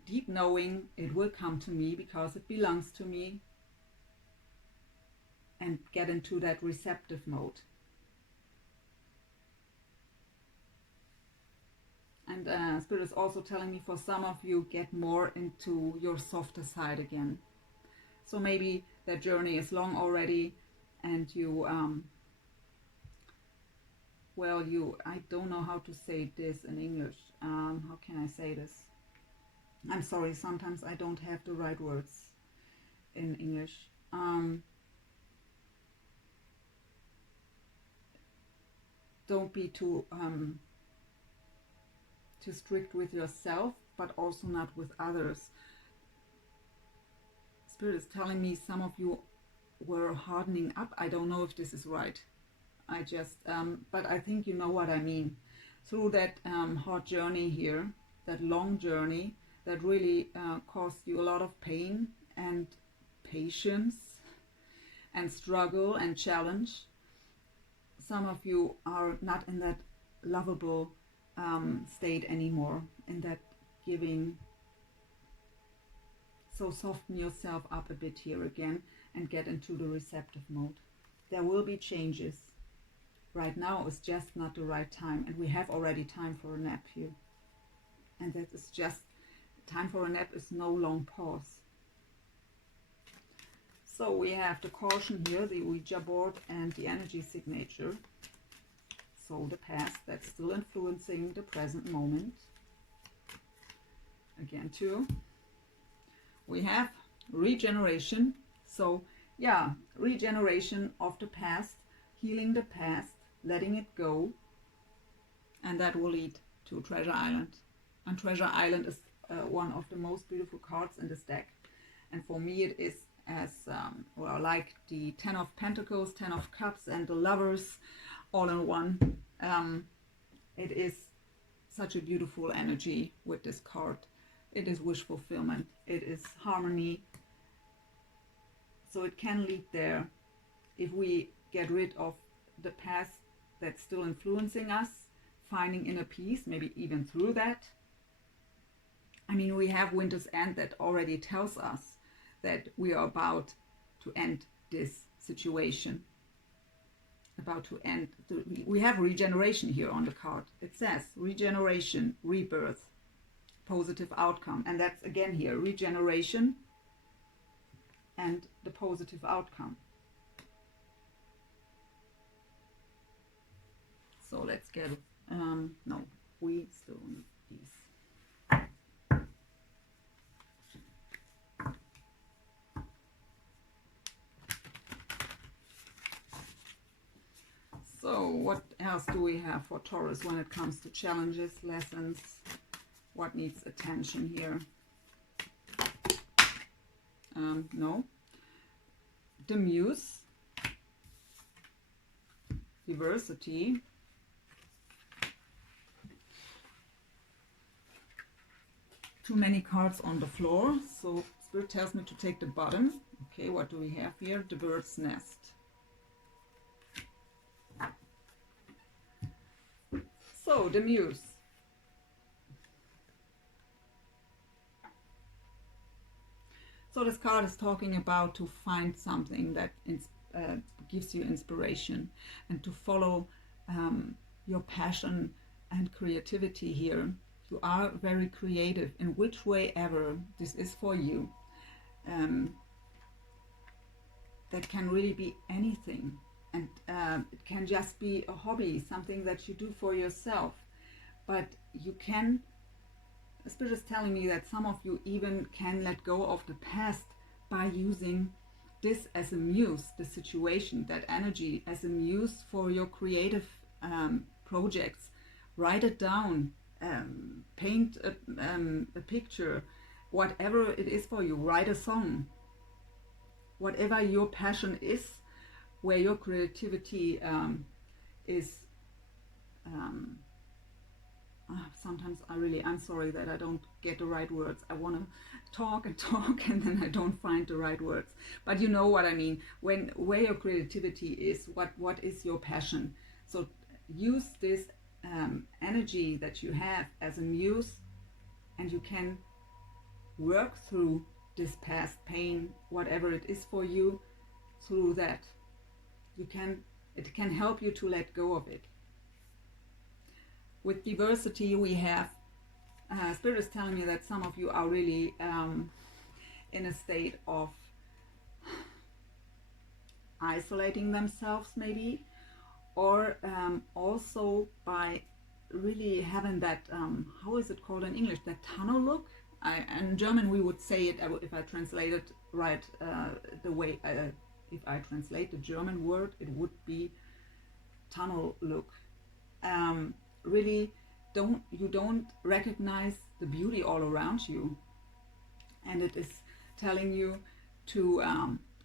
deep knowing it will come to me because it belongs to me, and get into that receptive mode. And Spirit is also telling me, for some of you, get more into your softer side again. So maybe that journey is long already, and you, I don't know how to say this in English. How can I say this? I'm sorry, sometimes I don't have the right words in English. Don't be too strict with yourself, but also not with others. Spirit is telling me some of you were hardening up. I don't know if this is right. But I think you know what I mean. Through that hard journey here, that long journey that really caused you a lot of pain and patience and struggle and challenge. Some of you are not in that lovable state anymore, in that giving. So soften yourself up a bit here again and get into the receptive mode. There will be changes. Right now is just not the right time, and we have already time for a nap here. And that is just, time for a nap is no long pause. So we have the caution here, the Ouija board, and the energy signature. So the past that's still influencing the present moment. Again, too. We have regeneration. So yeah, regeneration of the past, healing the past, letting it go. And that will lead to Treasure Island. And Treasure Island is one of the most beautiful cards in this deck. And for me it is as, like the 10 of Pentacles, 10 of Cups, and the Lovers all in one. It is such a beautiful energy with this card. It is wish fulfillment. It is harmony. So it can lead there if we get rid of the past that's still influencing us, finding inner peace, maybe even through that. I mean, we have Winter's End that already tells us that we are about to end this situation. About to end. We have regeneration here on the card. It says regeneration, rebirth, positive outcome. And that's again here, regeneration and the positive outcome. So let's get it. No, we still need these. So what else do we have for Taurus when it comes to challenges, lessons? What needs attention here? No. The Muse. Diversity. Too many cards on the floor. So Spirit tells me to take the bottom. Okay, what do we have here? The Bird's Nest. So, the Muse. So this card is talking about to find something that gives you inspiration and to follow your passion and creativity here. You are very creative in which way ever this is for you. That can really be anything. And it can just be a hobby, something that you do for yourself. But you can, the Spirit is telling me that some of you even can let go of the past by using this as a muse, the situation, that energy as a muse for your creative projects. Write it down, paint a picture, whatever it is for you. Write a song. Whatever your passion is, where your creativity is, sometimes I'm sorry that I don't get the right words. I want to talk and talk and then I don't find the right words. But you know what I mean. Where your creativity is, what is your passion? So use this energy that you have as a muse, and you can work through this past pain, whatever it is for you, through that. It can help you to let go of it. With diversity, we have, Spirit is telling me that some of you are really in a state of isolating themselves maybe, or also by really having that, how is it called in English, that tunnel look. In German we would say it, if I translate it right, the way, if I translate the German word, it would be tunnel look. Really, you don't recognize the beauty all around you, and it is telling you to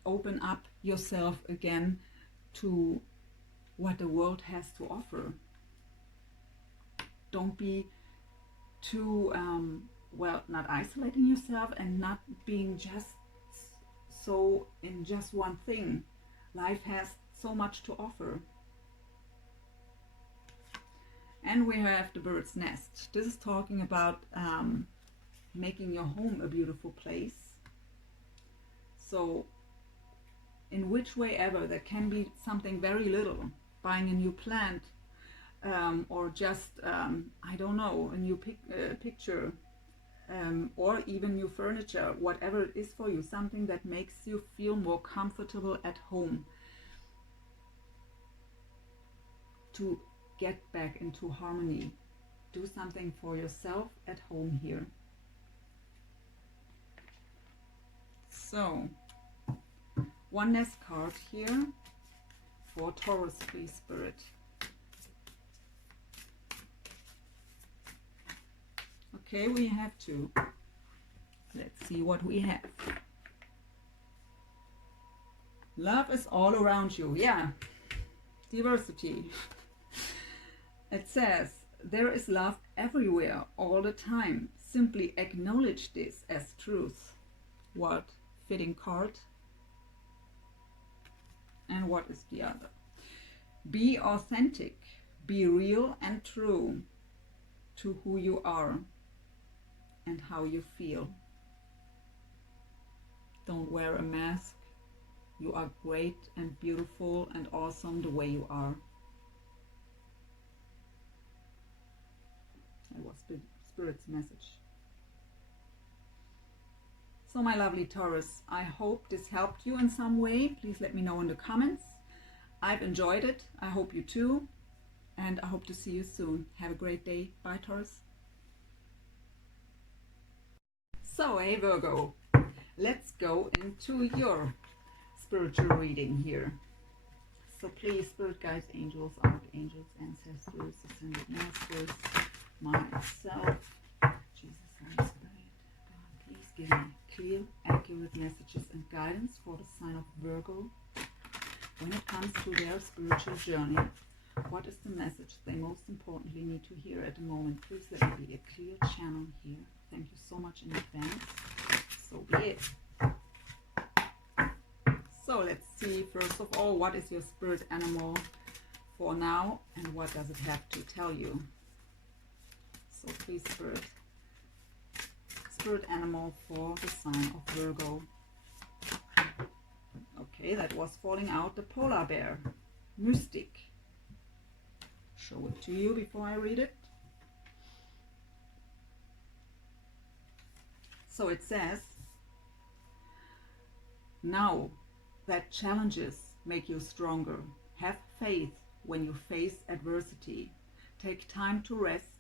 open up yourself again to what the world has to offer. Don't be too well, not isolating yourself and not being just so in just one thing. Life has so much to offer. And we have the bird's nest. This is talking about making your home a beautiful place. So in which way ever, that can be something very little, buying a new plant, or just, I don't know, a new picture, or even new furniture, whatever it is for you, something that makes you feel more comfortable at home, to get back into harmony. Do something for yourself at home here. So, one nest card here for Taurus, please, Spirit. Okay, we have two. Let's see what we have. Love is all around you. Yeah, diversity. It says, there is love everywhere, all the time. Simply acknowledge this as truth. What fitting card? And what is the other? Be authentic. Be real and true to who you are and how you feel. Don't wear a mask. You are great and beautiful and awesome the way you are. That was Spirit's message. So my lovely Taurus, I hope this helped you in some way. Please let me know in the comments. I've enjoyed it. I hope you too. And I hope to see you soon. Have a great day. Bye, Taurus. So, hey Virgo, let's go into your spiritual reading here. So please, Spirit guides, angels, archangels, ancestors, ascended masters, myself, Jesus, Holy Spirit, God, please give me clear, accurate messages and guidance for the sign of Virgo when it comes to their spiritual journey. What is the message they most importantly need to hear at the moment? Please let me be a clear channel here. Thank you so much in advance. So be it. So let's see, first of all, what is your spirit animal for now and what does it have to tell you? So please, spirit animal for the sign of Virgo. Okay, that was falling out, the polar bear, mystic. Show it to you before I read it. So it says, now that challenges make you stronger, have faith when you face adversity. Take time to rest,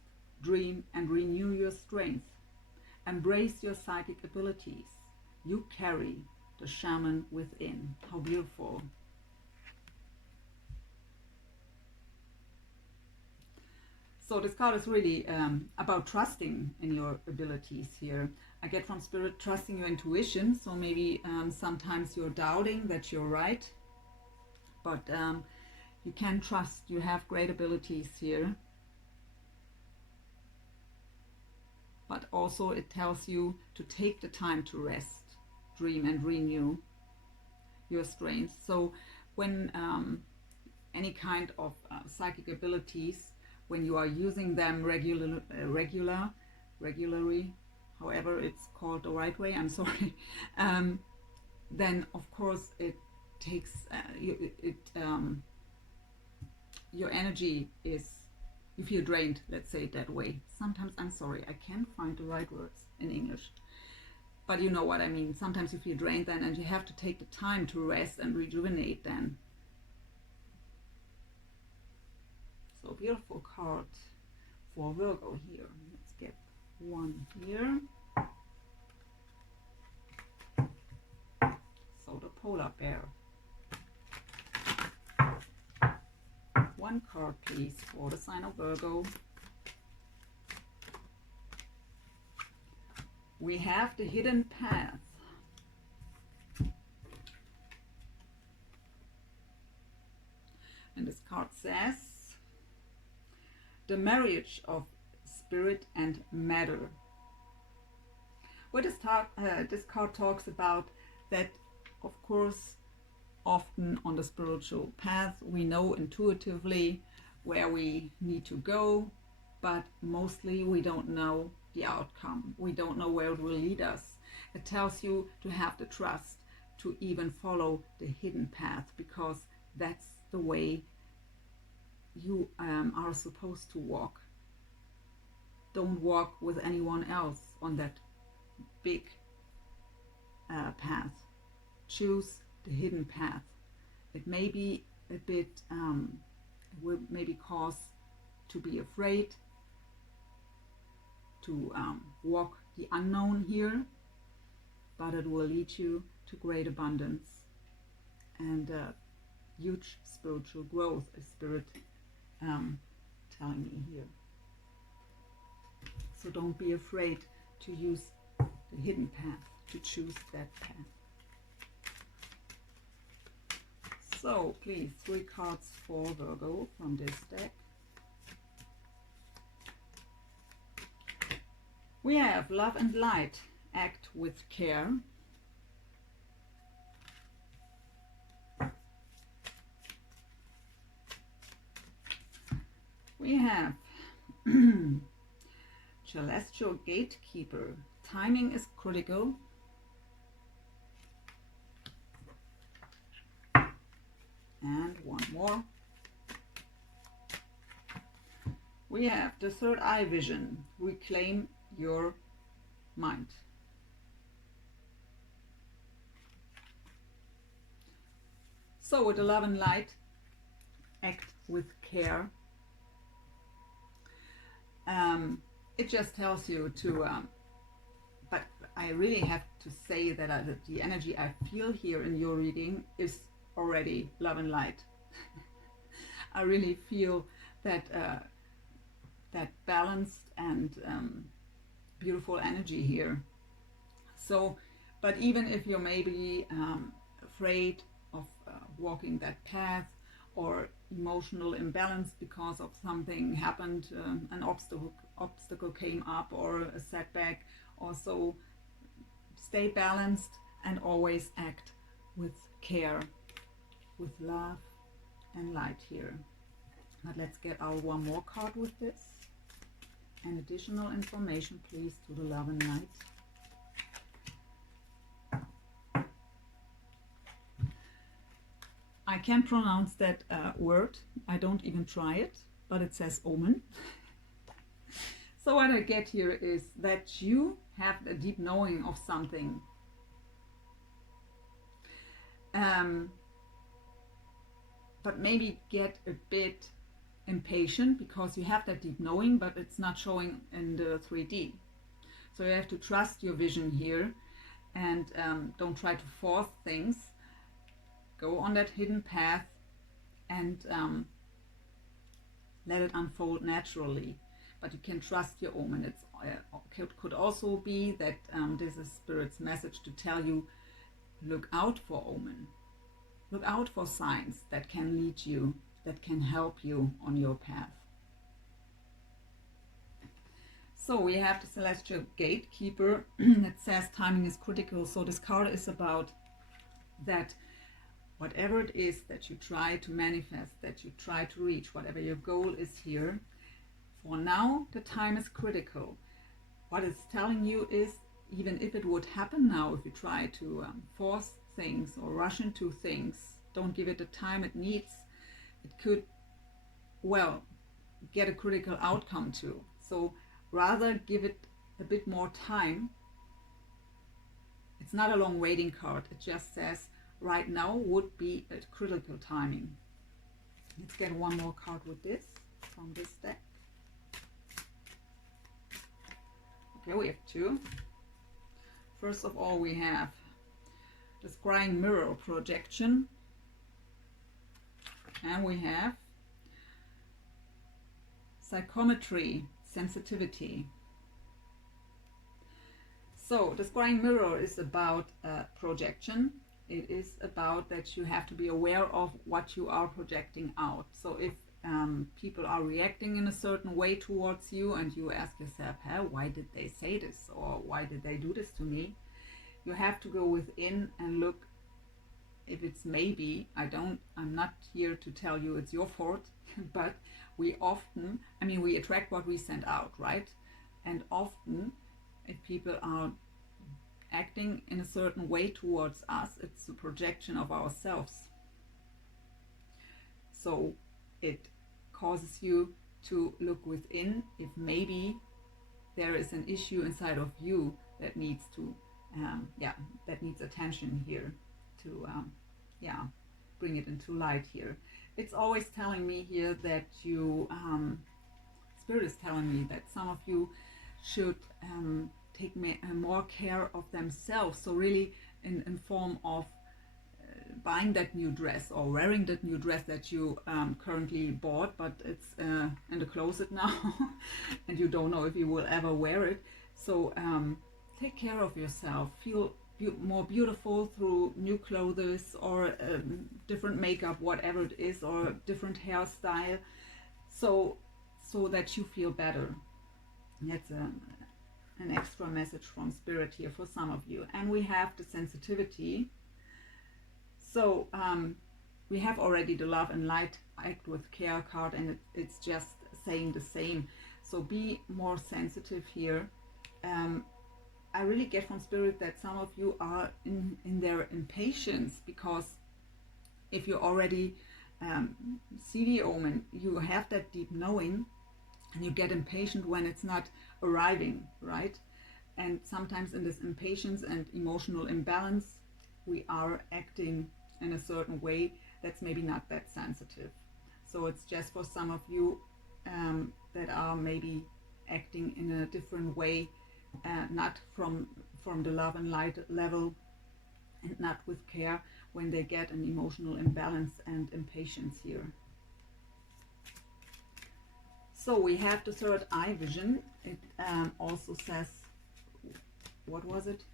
dream, and renew your strength. Embrace your psychic abilities. You carry the shaman within. How beautiful. So this card is really about trusting in your abilities here. I get from Spirit trusting your intuition. So maybe sometimes you're doubting that you're right. But you can trust. You have great abilities here. But also it tells you to take the time to rest, dream, and renew your strength. So when any kind of psychic abilities, when you are using them regularly, however it's called the right way, I'm sorry, then of course it takes your energy is, you feel drained, let's say it that way. Sometimes, I'm sorry, I can't find the right words in English, but you know what I mean. Sometimes you feel drained then, and you have to take the time to rest and rejuvenate then. So beautiful card for Virgo here. Let's get one here. So the polar bear. One card please for the sign of Virgo. We have the hidden path. And this card says the marriage of spirit and matter. What this card talks about, that of course often on the spiritual path we know intuitively where we need to go, but mostly we don't know the outcome. We don't know where it will lead us. It tells you to have the trust to even follow the hidden path, because that's the way you are supposed to walk. Don't walk with anyone else on that big path. Choose the hidden path. It may be a bit, it will maybe cause to be afraid, to walk the unknown here, but it will lead you to great abundance and huge spiritual growth, is Spirit telling me here. So don't be afraid to use the hidden path, to choose that path. So please, 3 cards for Virgo from this deck. We have love and light, act with care. We have celestial gatekeeper, timing is critical. And one more. We have the third eye vision, reclaim your mind. So with the love and light, act with care. It just tells you to, but I really have to say that the energy I feel here in your reading is already love and light. I really feel that that balanced and beautiful energy here. So, but even if you're maybe afraid of walking that path, or emotional imbalance because of something happened, an obstacle came up, or a setback, or so, stay balanced and always act with care, with love and light here. But let's get our one more card with this. And additional information please to the love and light. I can't pronounce that word. I don't even try it, but it says omen. So what I get here is that you have a deep knowing of something. But maybe get a bit impatient because you have that deep knowing, but it's not showing in the 3D. So you have to trust your vision here, and don't try to force things. Go on that hidden path and let it unfold naturally. But you can trust your omen. It could also be that this is Spirit's message to tell you, look out for omen. Look out for signs that can lead you, that can help you on your path. So we have the celestial gatekeeper that says timing is critical. So this card is about that whatever it is that you try to manifest, that you try to reach, whatever your goal is here, for now the time is critical. what it's telling you is, even if it would happen now, if you try to force things or rush into things, don't give it the time it needs, it could, well, get a critical outcome too. So rather give it a bit more time. It's not a long waiting card. It just says right now would be a critical timing. Let's get one more card with this from this deck. Okay, we have two. First of all, we have the scrying mirror projection, and we have psychometry, sensitivity. So the scrying mirror is about projection. It is about that you have to be aware of what you are projecting out. So if people are reacting in a certain way towards you and you ask yourself, hey, why did they say this, or why did they do this to me? You have to go within and look if it's maybe, I'm not here to tell you it's your fault, but we often, we attract what we send out, right? And often if people are acting in a certain way towards us, it's a projection of ourselves. So it causes you to look within if maybe there is an issue inside of you that needs to that needs attention here to bring it into light here. It's always telling me here that you Spirit is telling me that some of you should take more care of themselves. So really in form of buying that new dress or wearing that new dress that you currently bought, but it's in the closet now and you don't know if you will ever wear it. So take care of yourself. Feel more beautiful through new clothes or different makeup, whatever it is, or different hairstyle, so that you feel better. That's an extra message from Spirit here for some of you. And we have the sensitivity. So we have already the love and light, act with care card, and it's just saying the same. So be more sensitive here. I really get from Spirit that some of you are in their impatience, because if you already see the omen, you have that deep knowing, and you get impatient when it's not arriving, right? And sometimes in this impatience and emotional imbalance, we are acting in a certain way that's maybe not that sensitive. So it's just for some of you that are maybe acting in a different way, not from the love and light level, and not with care, when they get an emotional imbalance and impatience here. So we have the third eye vision. It also says, what was it?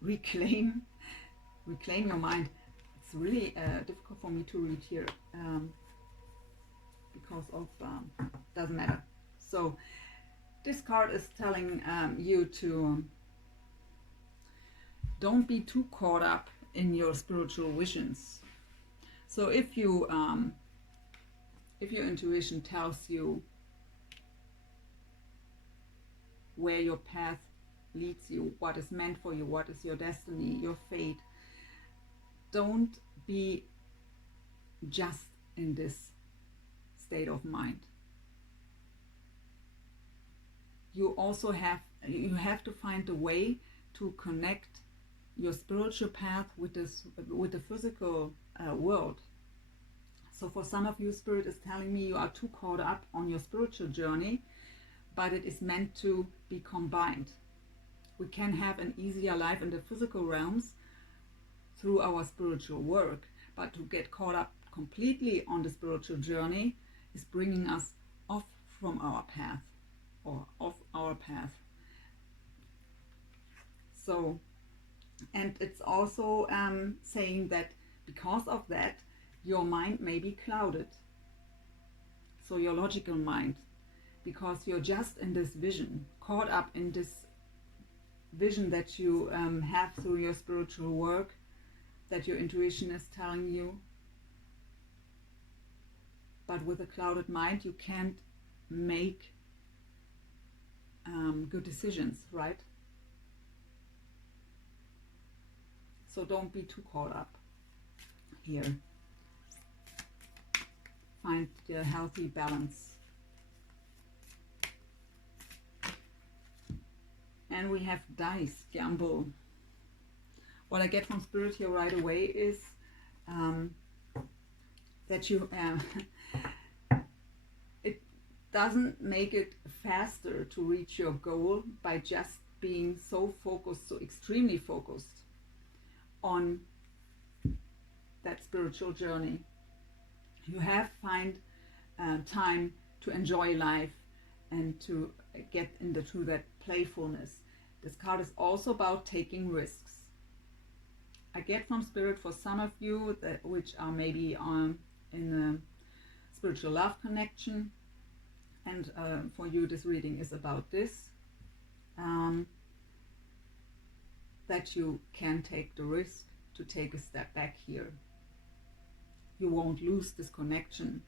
Reclaim your mind. It's really difficult for me to read here because of doesn't matter. So this card is telling you to don't be too caught up in your spiritual visions. So if your intuition tells you where your path leads you, what is meant for you, what is your destiny, your fate, don't be just in this state of mind. You have to find a way to connect your spiritual path with the physical world. So for some of you, Spirit is telling me you are too caught up on your spiritual journey, but it is meant to be combined. We can have an easier life in the physical realms through our spiritual work, but to get caught up completely on the spiritual journey is bringing us off from our path, or off our path. So, and it's also saying that because of that, your mind may be clouded. So your logical mind, because you're just in this vision, caught up in this vision that you have through your spiritual work, that your intuition is telling you. but with a clouded mind you can't make good decisions, right? So don't be too caught up here. Find the healthy balance. And we have dice, gamble. What I get from Spirit here right away is that you it doesn't make it faster to reach your goal by just being so focused, so extremely focused on that spiritual journey. You have find time to enjoy life and to get into that playfulness. This card is also about taking risks. I get from Spirit for some of you that which are maybe in a spiritual love connection, and for you this reading is about this, that you can take the risk to take a step back here. You won't lose this connection,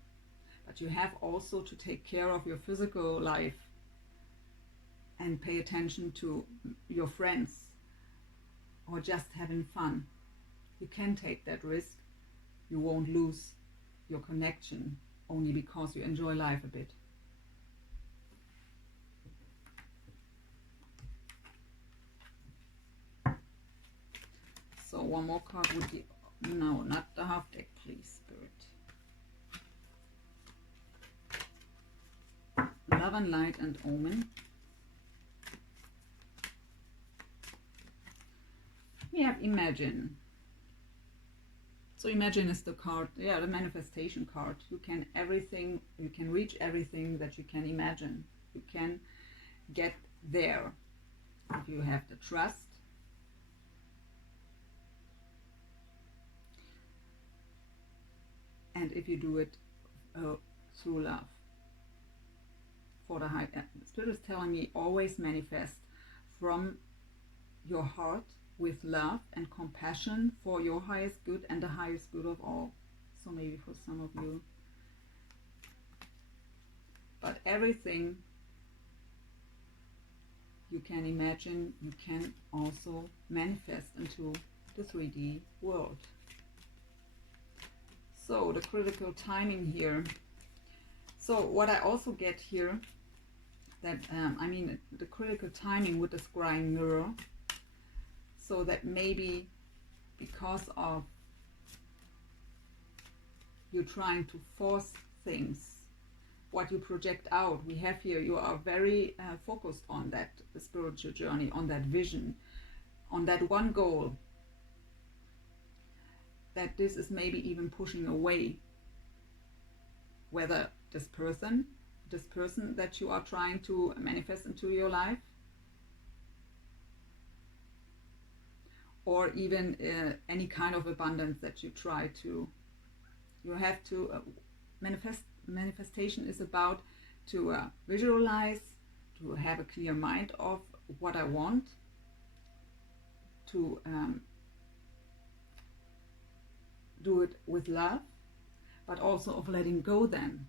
but you have also to take care of your physical life and pay attention to your friends or just having fun. You can take that risk. You won't lose your connection only because you enjoy life a bit. So one more card would be, no, not the half deck, please, Spirit. Love and Light and Omen. We have Imagine. So Imagine is the card, yeah, the manifestation card. You can reach everything that you can imagine. You can get there if you have the trust. And if you do it through love. For the high, Spirit is telling me always manifest from your heart with love and compassion for your highest good and the highest good of all. So maybe for some of you. But everything you can imagine, you can also manifest into the 3D world. So the critical timing here. So what I also get here, that I mean the critical timing with the scrying mirror. So that maybe because of you trying to force things, what you project out, we have here, you are very focused on that spiritual journey, on that vision, on that one goal, that this is maybe even pushing away whether this person that you are trying to manifest into your life, or even any kind of abundance that you try to, you have to manifestation is about to visualize, to have a clear mind of what I want, to do it with love, but also of letting go then.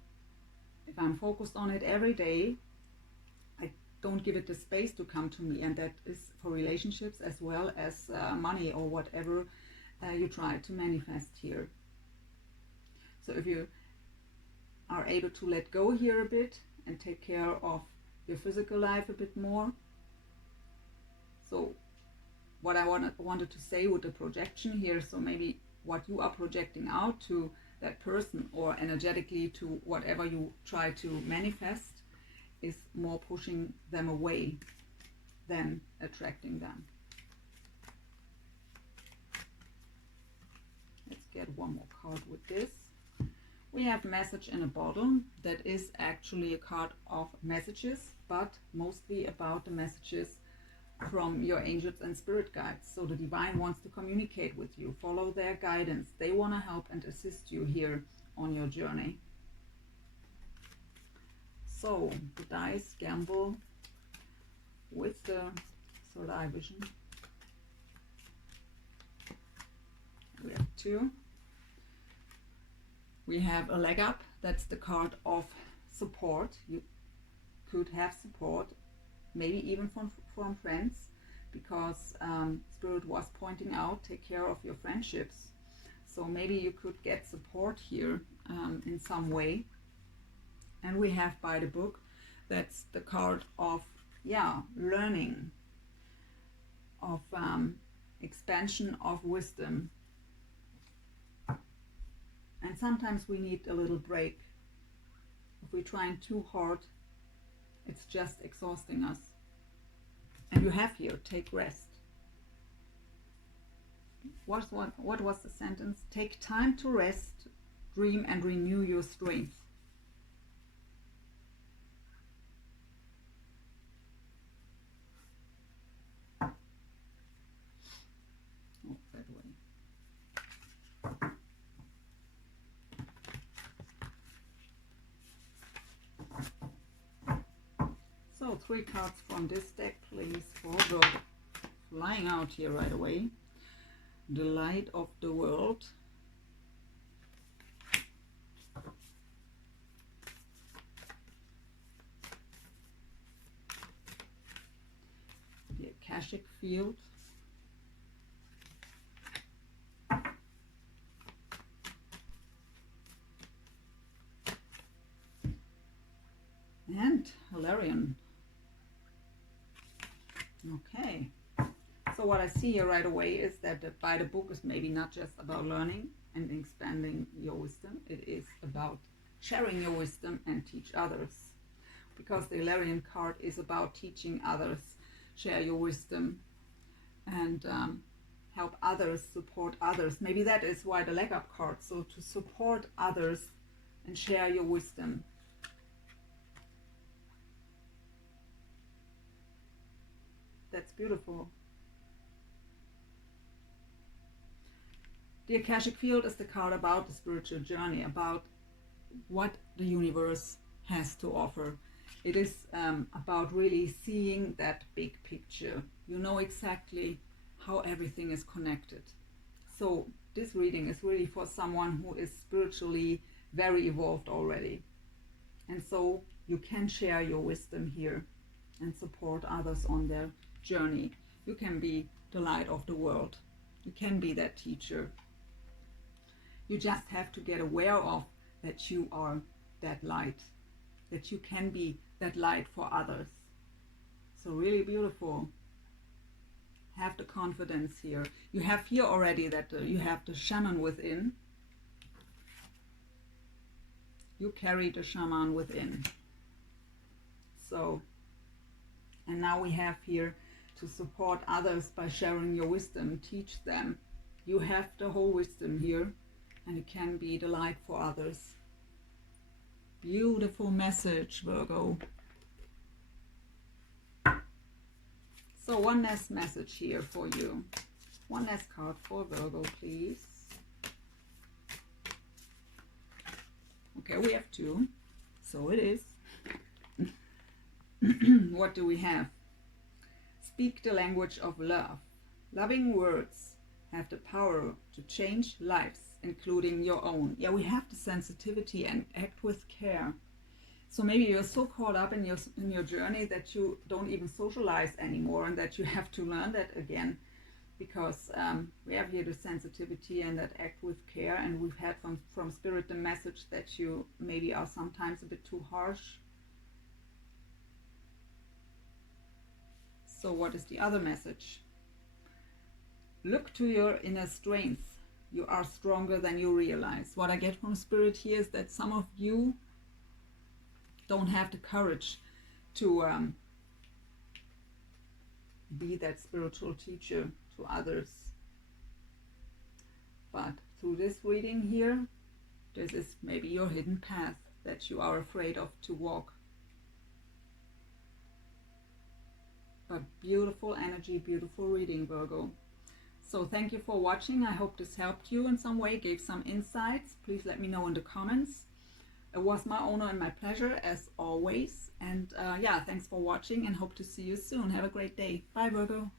If I'm focused on it every day, I don't give it the space to come to me, and that is for relationships as well as money or whatever you try to manifest here. So if you are able to let go here a bit and take care of your physical life a bit more. So what I wanted to say with the projection here, so maybe what you are projecting out to that person or energetically to whatever you try to manifest is more pushing them away than attracting them. Let's get one more card with this. We have Message in a Bottle. That is actually a card of messages, but mostly about the messages from your angels and spirit guides. So the divine wants to communicate with you, follow their guidance. They want to help and assist you here on your journey. So the dice gamble with the third eye vision. We have 2. We have a leg up. That's the card of support. You could have support, maybe even from friends, because Spirit was pointing out, take care of your friendships. So maybe you could get support here in some way. And we have by the book, that's the card of, yeah, learning, of expansion of wisdom. And sometimes we need a little break. If we're trying too hard, it's just exhausting us. And you have here, take rest. What was the sentence? Take time to rest, dream and renew your strength. Oh, that way. So 3 cards from this deck, please, for the flying out here right away. The light of the world. The Akashic field. And Hilarion. Okay. So what I see here right away is that by the book is maybe not just about learning and expanding your wisdom. It is about sharing your wisdom and teach others. Because the Hilarion card is about teaching others, share your wisdom, and help others, support others. Maybe that is why the leg up card. So to support others and share your wisdom. That's beautiful. The Akashic field is the card about the spiritual journey, about what the universe has to offer. It is about really seeing that big picture. You know exactly how everything is connected. So this reading is really for someone who is spiritually very evolved already. And so you can share your wisdom here and support others on their journey. You can be the light of the world. You can be that teacher. You just have to get aware of that you are that light, that you can be that light for others. So really beautiful. Have the confidence here. You have here already that you have the shaman within. You carry the shaman within. So, and now we have here to support others by sharing your wisdom, teach them. You have the whole wisdom here, and you can be the light for others. Beautiful message, Virgo. So one last message here for you. One last card for Virgo, please. Okay, we have 2. So it is. What do we have? Speak the language of love. Loving words have the power to change lives, including your own. Yeah, we have the sensitivity and act with care. So maybe you're so caught up in your journey that you don't even socialize anymore, and that you have to learn that again, because we have here the sensitivity and that act with care, and we've had from Spirit the message that you maybe are sometimes a bit too harsh. So what is the other message? Look to your inner strength. You are stronger than you realize. What I get from Spirit here is that some of you don't have the courage to be that spiritual teacher to others. But through this reading here, this is maybe your hidden path that you are afraid of to walk. But beautiful energy, beautiful reading, Virgo. So thank you for watching. I hope this helped you in some way, gave some insights. Please let me know in the comments. It was my honor and my pleasure as always. And yeah, thanks for watching, and hope to see you soon. Have a great day. Bye, Virgo.